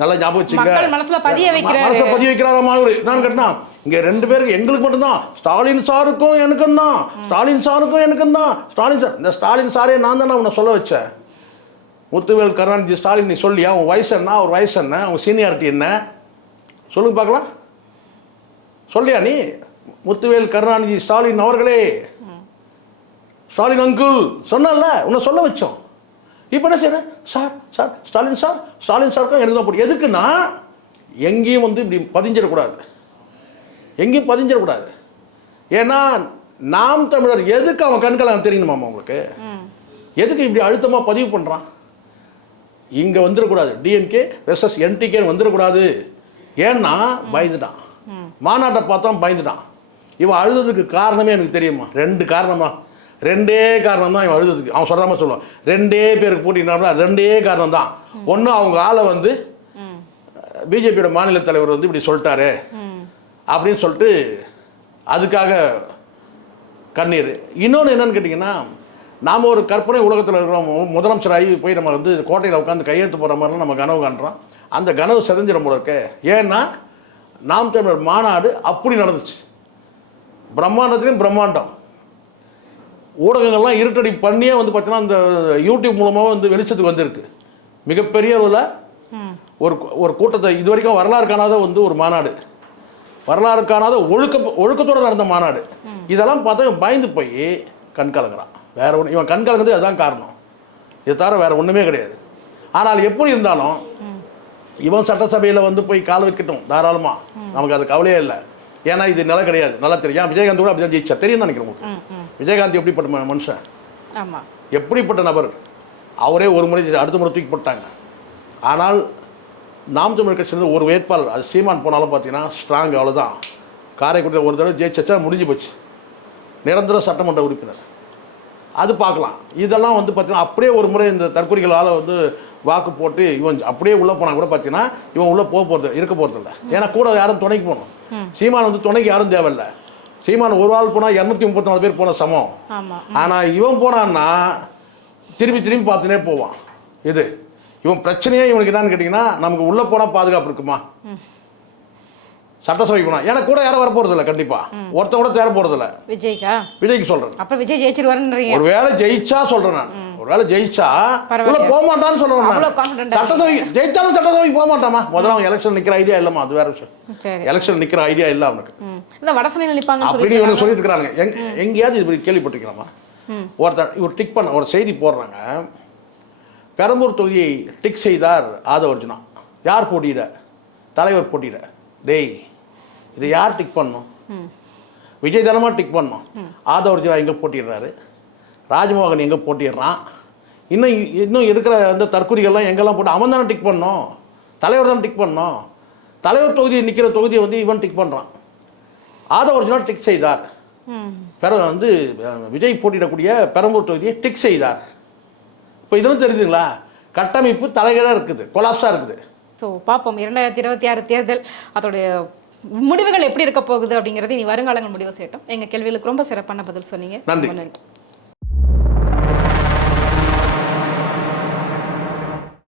நல்லா ஞாபகம் வச்சுங்க, மனசுல பதிய வைக்கிறாரா மாதிரி. நான் கேட்டா இங்கே 2 பேருக்கு எங்களுக்கு மட்டும்தான், ஸ்டாலின் சாருக்கும் எனக்கும் தான், ஸ்டாலின் சாருக்கும் எனக்கும் தான். ஸ்டாலின் சார், இந்த ஸ்டாலின் சாரே நான் தானே உன்னை சொல்ல வச்சேன். முத்துவேல் கருணாநிதி ஸ்டாலின் நீ சொல்லியா? அவன் வயசு என்ன, அவர் வயசு என்ன, அவங்க சீனியாரிட்டி என்ன சொல்லுங்க பார்க்கலாம். சொல்லியா நீ? முத்துவேல் கருணாநிதி ஸ்டாலின் அவர்களே, ஸ்டாலின் அங்கிள் சொன்னல, உன்னை சொல்ல வச்சோம். இப்போ என்ன செய்யறேன்? சார் ஸ்டாலின் சாருக்கும் எனக்கு தான் போடும். எதுக்குன்னா எங்கேயும் வந்து இப்படி பதிஞ்சிடக்கூடாது, எங்கேயும் பதிஞ்சிடக்கூடாது. ஏன்னா நாம் தமிழர் எதுக்கு அவன் கண்களாக தெரியணுமாம்மா உங்களுக்கு? எதுக்கு இப்படி அழுத்தமாக பதிவு பண்ணுறான்? இங்கே வந்துடக்கூடாது, டிஎம்கே வெர்சஸ் என்டிகேன்னு வந்துடக்கூடாது. ஏன்னா பயந்துட்டான், மாநாட்டை பார்த்தா பயந்துட்டான். இவன் அழுதுறதுக்கு காரணமே எனக்கு தெரியுமா? 2 காரணமா, 2 காரணம் தான் இவன் அழுதுறதுக்கு. அவன் சொல்கிற மாதிரி சொல்லுவான், 2 பேருக்கு போட்டினா 2 காரணம் தான். ஒன்று அவங்க ஆளை வந்து பிஜேபியோட மாநில தலைவர் வந்து இப்படி சொல்லிட்டாரு அப்படின்னு சொல்லிட்டு அதுக்காக கண்ணீர். இன்னொன்று என்னன்னு கேட்டிங்கன்னா, நாம் ஒரு கற்பனை உலகத்தில் இருக்கிறோம். முதலமைச்சராகி போய் நம்ம வந்து கோட்டையில் உட்காந்து கையெழுத்து போகிற மாதிரிலாம் நம்ம கனவு காண்றோம். அந்த கனவு செதஞ்சிடும் போல இருக்கு. ஏன்னா நாம் தமிழர் மாநாடு அப்படி நடந்துச்சு, பிரம்மாண்டத்துலேயும் பிரம்மாண்டம். ஊடகங்கள்லாம் இருட்டடி பண்ணியே வந்து பார்த்தீங்கன்னா அந்த யூடியூப் மூலமாக வந்து வெளிச்சத்துக்கு வந்திருக்கு. மிகப்பெரிய அளவில் ஒரு கூட்டத்தை இது வரைக்கும் வரலாறு காணாத வந்து ஒரு மாநாடு, வரலாறு காணாத ஒழுக்கத்தோடு நடந்த மாநாடு. இதெல்லாம் பார்த்தா இவன் பயந்து போய் கண் கலங்குறான். வேற ஒன்று, இவன் கண் கலங்குறது அதுதான் காரணம், இதை தவிர வேற ஒன்றுமே கிடையாது. ஆனால் எப்படி இருந்தாலும் இவன் சட்டசபையில் வந்து போய் கால் வைக்கட்டும் தாராளமாக, நமக்கு அது கவலையே இல்லை. ஏன்னா இது நிலை கிடையாது, நல்லா தெரியும். ஏன் விஜயகாந்த் கூட அப்படிதான் ஜெயிச்சா தெரியும் நினைக்கிறேன் உங்களுக்கு. விஜயகாந்த் எப்படிப்பட்ட மனுஷன், எப்படிப்பட்ட நபர். அவரே ஒரு முறை அடுத்த முறை தூக்கி போட்டாங்க. ஆனால் நாம் தமிழர் கட்சியில் ஒரு வேட்பாளர், அது சீமான் போனாலும் பார்த்தீங்கன்னா ஸ்ட்ராங். அவ்வளோதான். காரைக்குடியில் ஒரு தடவை ஜெயிச்சா முடிஞ்சு போச்சு, நிரந்தர சட்டமன்ற உறுப்பினர். அது பார்க்கலாம். இதெல்லாம் வந்து பார்த்தீங்கன்னா அப்படியே ஒரு முறை இந்த தற்கொலைகளால் வந்து வாக்கு போட்டு இவன் அப்படியே உள்ளே போனால் கூட பார்த்தீங்கன்னா இவன் உள்ளே இருக்க போகிறது இல்லை. ஏன்னா கூட யாரும் துணைக்கு போகணும். சீமான் வந்து துணைக்கு யாரும் தேவையில்லை. சீமான் ஒரு ஆள் போனால் 234 பேர் போன சமம். ஆனால் இவன் போனான்னா திரும்பி பார்த்துனே போவான். இவன் பிரச்சனையே இவனுக்கு என்னன்னு கேட்டிங்கன்னா, நமக்கு உள்ளே போனால் பாதுகாப்பு இருக்குமா, சட்டசபைக்கு போனா. ஏன்னா கூட யாரும் வர போறது இல்லை, கண்டிப்பா ஒருத்தன் கூட தேர போறது இல்லை. விஜய்க்கு சொல்றேன். அப்ப விஜய் ஜெயிச்சிருவாருன்றீங்க. ஒருவேளை ஜெயிச்சா சொல்றேன் நான், ஒருவேளை ஜெயிச்சா உள்ள போக மாட்டான்னு சொல்றேன். சட்டசபைக்கு ஜெயிச்சாலும் சட்டசபைக்கு போக மாட்டாமா? முதல்ல அவன் எலெக்ஷன் நிக்கிற ஐடியா இல்லமா, அது வேற விஷயம். எலெக்ஷன் நிக்கிற ஐடியா இல்ல அவனுக்கு. இந்த வடசனையில நிப்பாங்க அப்படின்னு இவனுக்கு சொல்லிட்டு இருக்காங்க. எங்கேயாவது இது கேள்விப்பட்டிருக்கலாமா? இவர் டிக் பண்ண ஒரு செய்தி போடுறாங்க, பெரம்பூர் தொகுதியை டிக் செய்தார் ஆதவர்ஜுனா. யார் போட்டியிட? தலைவர் போட்டியிட. டேய், இதை யார் டிக் பண்ணணும்? விஜய் தானமா டிக் பண்ணணும். ஆதவர்ஜுனா எங்கே போட்டிடுறாரு, ராஜ்மோகன் எங்கே போட்டிடுறான், இன்னும் இருக்கிற அந்த தற்கொலைகள்லாம் எங்கெல்லாம் போட்டு அவன் தானே டிக் பண்ணணும், தலைவர் தானே டிக் பண்ணணும். தலைவர் தொகுதி நிற்கிற தொகுதியை வந்து இவன் டிக் பண்ணுறான். ஆதவர்ஜுனா டிக் செய்தார். வந்து விஜய் போட்டியிடக்கூடிய பெரம்பூர் தொகுதியை டிக் செய்தார். இப்போ இதெல்லாம் தெரியுதுங்களா? கட்டமைப்பு தலைகீழாக இருக்குது, கொலாப்ஸாக இருக்குது. ஸோ பார்ப்போம் 2026 தேர்தல் அதோடைய முடிவுகள் எப்படி இருக்க போகுது அப்படிங்கிறது நீ வருங்காலங்கள் முடிவு செய்யட்டும். எங்கள் கேள்விகளுக்கு ரொம்ப சிறப்பான பதில் சொன்னீங்க. நன்றி.